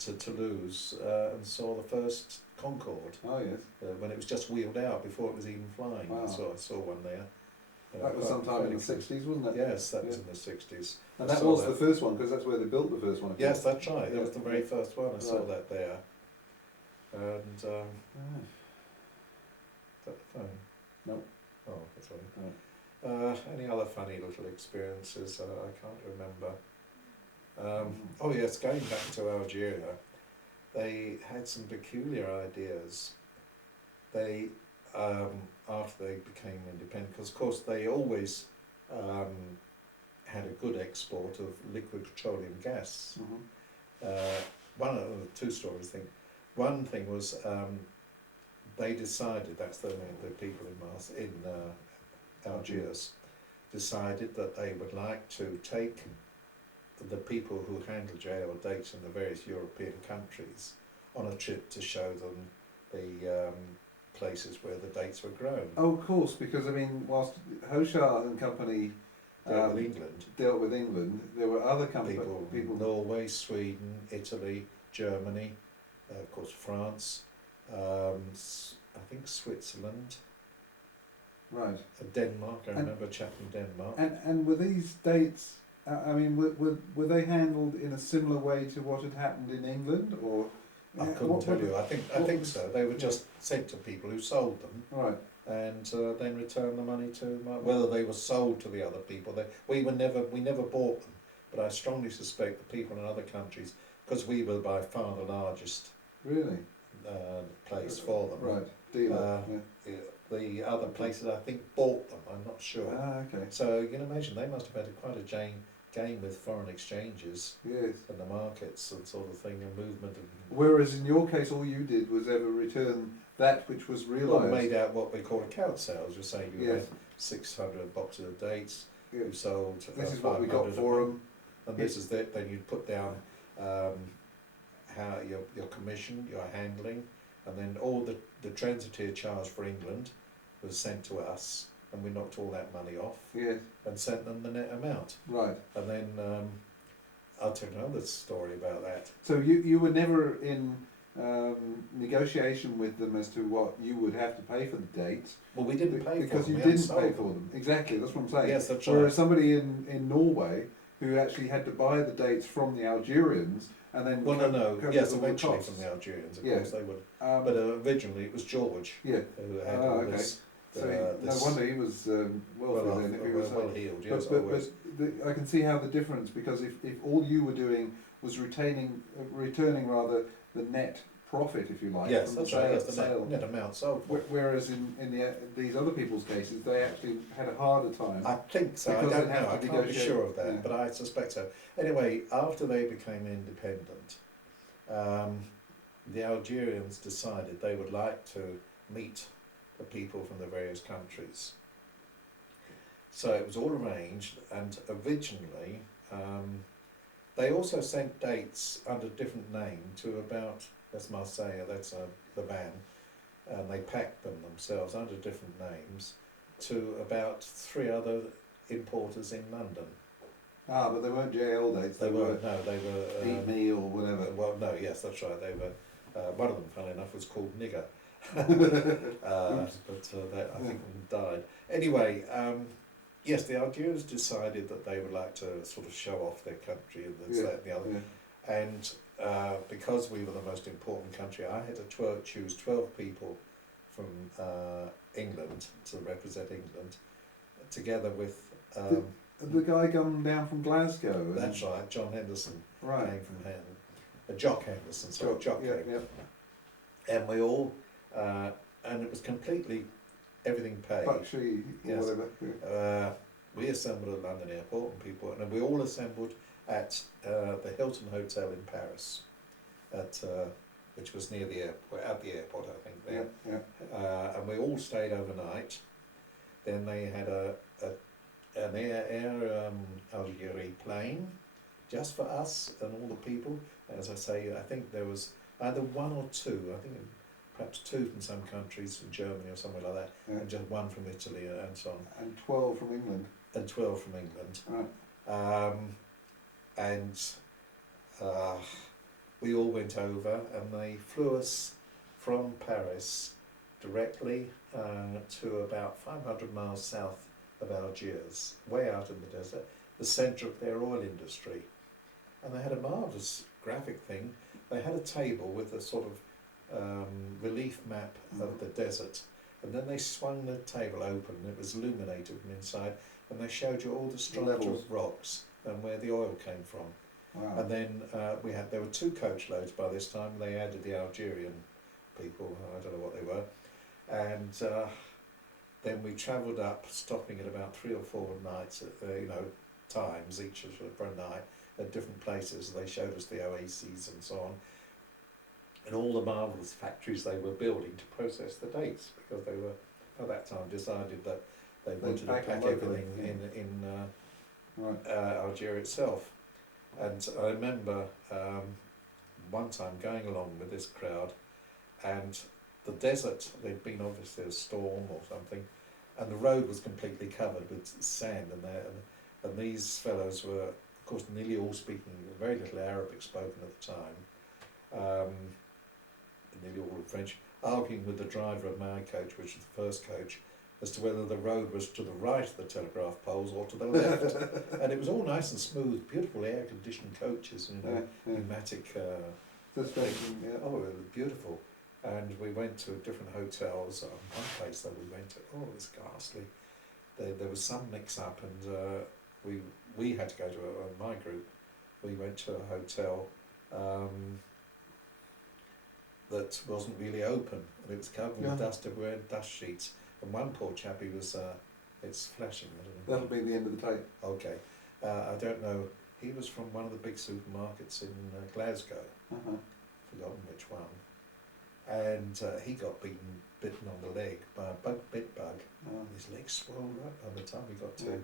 to Toulouse and saw the first Concorde Oh yes. when it was just wheeled out before it was even flying. Wow. I saw one there. That was sometime in the 60s, wasn't it? Yes, that was Yeah. in the 60s. And I that saw was the first one, because that's where they built the first one. I think. Yes, that's right. That Yeah. was the very first one. I saw Right. that there. And Ah. that phone. No. Oh, that's right. Any other funny little experiences? I can't remember. Oh yes, going back to Algeria, they had some peculiar ideas. They, after they became independent, because of course they always had a good export of liquid petroleum gas. Mhm. One of the two stories thing. One thing was they decided, that's the people in Algiers, decided that they would like to take the people who handle jail dates in the various European countries on a trip to show them the places where the dates were grown. Oh, of course, because I mean, whilst Hochart and Company With England, dealt with England, there were other people Norway, Sweden, Italy, Germany, of course France, I think Switzerland, right. Denmark. I And- remember a chap in Denmark. And were these dates? I mean, were they handled in a similar way to what had happened in England, or? I couldn't tell you. I think so. They were just sent to people who sold them, Right. and then returned the money to whether they were sold to the other people. We never bought them, but I strongly suspect the people in other countries, because we were by far the largest Really. place for them. Right. Dealer. Yeah. The other places I think bought them. I'm not sure. Ah, okay. So you can imagine they must have had quite a game with foreign exchanges Yes. and the markets and sort of thing, and movement. Whereas in your case, all you did was ever return that which was Well, realised. made out what we call account sales. You say you Yes. had 600 boxes of dates. Yeah. You sold. This is what we got 500 for of them. and this is it. Then you'd put down how your commission, your handling, and then all the transitory charge for England was sent to us, and we knocked all that money off Yes. and sent them the net amount. Right. And then I'll tell you another story about that. So you were never in negotiation with them as to what you would have to pay for the dates. Well, we didn't pay because for them. you we hadn't didn't pay sold for them. Exactly, that's what I'm saying. Yes, that's Whereas right. somebody in Norway who actually had to buy the dates from the Algerians and then Well, no. cover Yes, all the eventually costs. from the Algerians, of Yeah. course they would. Um, But originally it was George yeah. who had Ah, all okay. this. So no wonder he was wealthy then. If he was well healed, yes, but always. I can see how the difference, because if all you were doing was returning rather the net profit, if you like, Yes, from the that's right. Yes, the sale. net amount sold. Whereas in these other people's cases, they actually had a harder time. I think so. I Because don't they have know. to I can't be negotiate, sure of that, yeah. but I suspect so. Anyway, after they became independent, the Algerians decided they would like to meet the people from the various countries. So it was all arranged, and originally they also sent dates under different name to about, that's Marseille, that's the van, and they packed them themselves under different names to about 3 other importers in London. Ah, but they weren't JL dates. They were Eat Me or whatever. well, no, yes, that's right. They were. One of them, funnily enough, was called Nigger, but they, I think died. Anyway, yes, the Algerians decided that they would like to sort of show off their country and this, that, and the other. Yeah. And because we were the most important country, I had to choose 12 people from England to represent England, together with. The guy come down from Glasgow. That's right, John Henderson Right. came from Jock Henderson, sorry, Jock yeah, came. yeah. And we all, and it was completely everything paid. Bakshi or Yes. whatever. Yeah. We assembled at London Airport, and people, and we all assembled at the Hilton Hotel in Paris, which was near the airport, at the airport, I think. There. Yeah. And we all stayed overnight. Then they had an Air Algerie plane just for us and all the people. As I say, I think there was either 1 or 2, I think perhaps 2 from some countries, from Germany or somewhere like that, Yeah. and just 1 from Italy and so on. And 12 from England. And 12 from England. Right. We all went over, and they flew us from Paris directly to about 500 miles south of Algiers, way out in the desert, the centre of their oil industry. And they had a marvellous graphic thing. They had a table with a sort of relief map of the desert, and then they swung the table open, and it was illuminated from inside, and they showed you all the strata Levels. of rocks and where the oil came from. Wow. And then there were 2 coach loads by this time. They added the Algerian people, I don't know what they were, and then we travelled up, stopping at about 3 or 4 nights, times each for a night at different places. They showed us the oases and so on, and all the marvellous factories they were building to process the dates, because they were at that time decided that they wanted to pack pack them locally, everything in Right. Algeria itself. And I remember one time going along with this crowd, and the desert, there'd been obviously a storm or something, and the road was completely covered with sand in there, and these fellows were, of course, nearly all speaking very little Arabic spoken at the time, nearly all French, arguing with the driver of my coach, which was the first coach, as to whether the road was to the right of the telegraph poles or to the left. And it was all nice and smooth, beautiful air-conditioned coaches, pneumatic Suspension, yeah. Oh, it was beautiful. And we went to different hotels. One place that we went to, it was ghastly. There was some mix-up, and we had to go to my group. We went to a hotel that wasn't really open, and it was covered with dust everywhere, dust sheets. And one poor chap, he was, it's flashing, I don't know. That'll be the end of the tape. Okay. I don't know, he was from one of the big supermarkets in Glasgow, forgotten which one. And he got bitten on the leg by a bit bug. His leg swelled up by the time we got to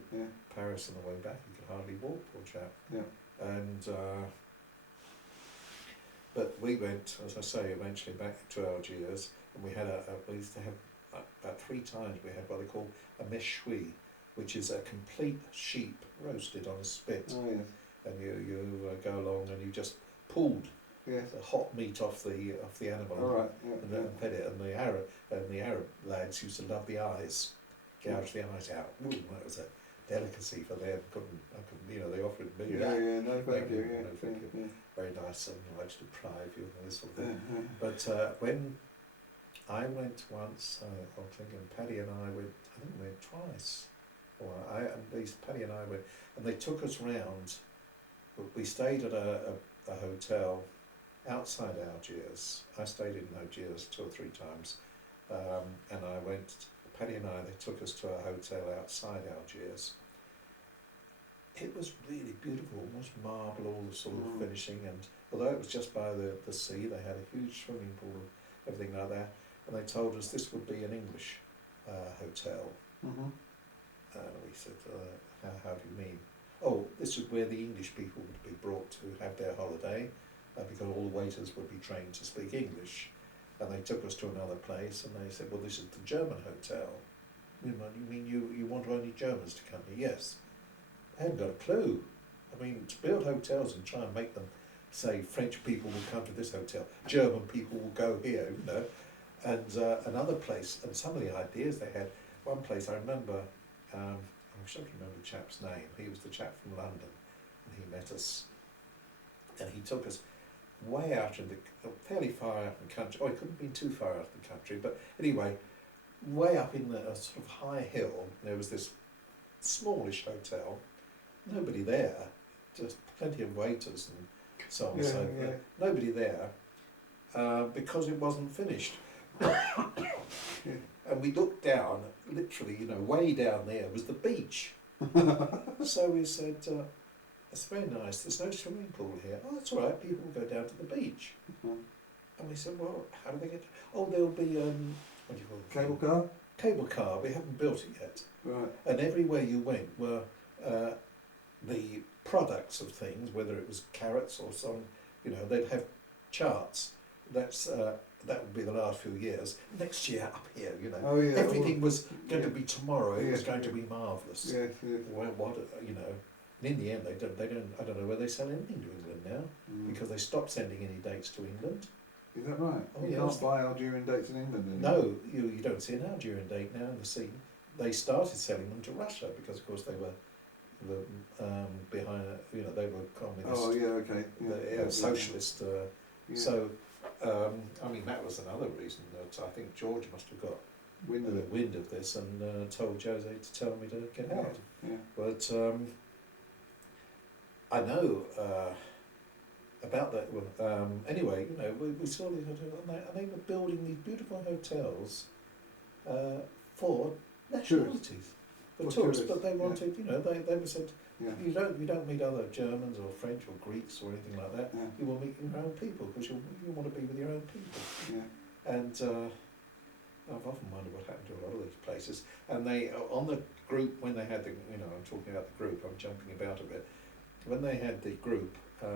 Paris on the way back. He could hardly walk, poor chap. Yeah. And but we went, as I say, eventually back to Algiers, and we had we used to have about 3 times we had what they call a méchoui, which is a complete sheep roasted on a spit. Oh, yes. And you go along and you just pulled Yes. the hot meat off the animal. All right. Yeah. And fed it, and the Arab lads used to love the eyes, gouge the eyes out. Ooh, that was a delicacy for them. I couldn't, they offered me that. Yeah. No, thank you. Yeah. No, thank you. Yeah. Very nice, and I to deprive you and this sort of Yeah. thing. But when I went once, I'm thinking Paddy and I went. I think we went twice. Paddy and I went, and they took us round. We stayed at a a hotel outside Algiers. I stayed in Algiers 2 or 3 times, and Paddy and I, they took us to a hotel outside Algiers. It was really beautiful, almost marble, all the sort of finishing, and although it was just by the sea, they had a huge swimming pool, everything like that, and they told us this would be an English hotel. Mm-hmm. And we said, how do you mean? Oh, this is where the English people would be brought to have their holiday, because all the waiters would be trained to speak English. And they took us to another place, and they said, well, this is the German hotel. You mean you want only Germans to come here? Yes. They hadn't got a clue. I mean, to build hotels and try and make them say French people will come to this hotel, German people will go here, you know. And another place, and some of the ideas they had, one place I remember, I wish I could remember the chap's name. He was the chap from London, and he met us, and he took us way out in fairly far out in the country. Oh, it couldn't have been too far out in the country, but anyway, way up in a sort of high hill, there was this smallish hotel, nobody there, just plenty of waiters and so on, nobody there, because it wasn't finished. And we looked down, literally, you know, way down there was the beach. So we said, it's very nice, there's no swimming pool here. Oh, that's all right, people will go down to the beach. And we said, well, how do they get? Oh, there'll be, what do you call it? Cable car? Cable car, we haven't built it yet. Right. And everywhere you went were the products of things, whether it was carrots or something, you know, they'd have charts. That would be the last few years. Next year up here, you know, everything was going to be tomorrow. It was going to be marvellous. Yes, yes. Well, what, you know, and in the end, they don't. I don't know whether they sell anything to England now, because they stopped sending any dates to England. Is that right? Oh, You can't buy Algerian dates in England anymore? No, you don't see an Algerian date now in the scene. They started selling them to Russia because, of course, they were behind. You know, they were communist. Oh yeah, okay. Yeah, socialist. Yeah. So, I mean, that was another reason that I think George must have got wind of this and told Jose to tell me to get out. Yeah. But I know about that. Anyway, you know, we saw these hotels, and they were building these beautiful hotels for nationalities, for tourists. But they wanted, you know, they said, you don't meet other Germans or French or Greeks or anything like that. Yeah. You will meet your own people because you want to be with your own people. Yeah. And I've often wondered what happened to a lot of these places. And they, on the group, when they had the, you know, I'm talking about the group, I'm jumping about a bit. When they had the group, I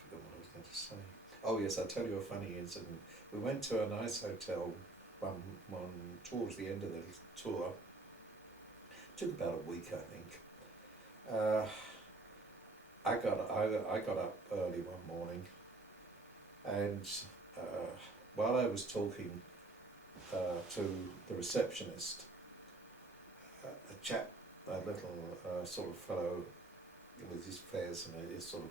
forgot what I was going to say. Oh yes, I'll tell you a funny incident. We went to a nice hotel one towards the end of the tour. Took about a week, I think. I got up early one morning, and while I was talking to the receptionist, a chap, a little sort of fellow with his fez and his sort of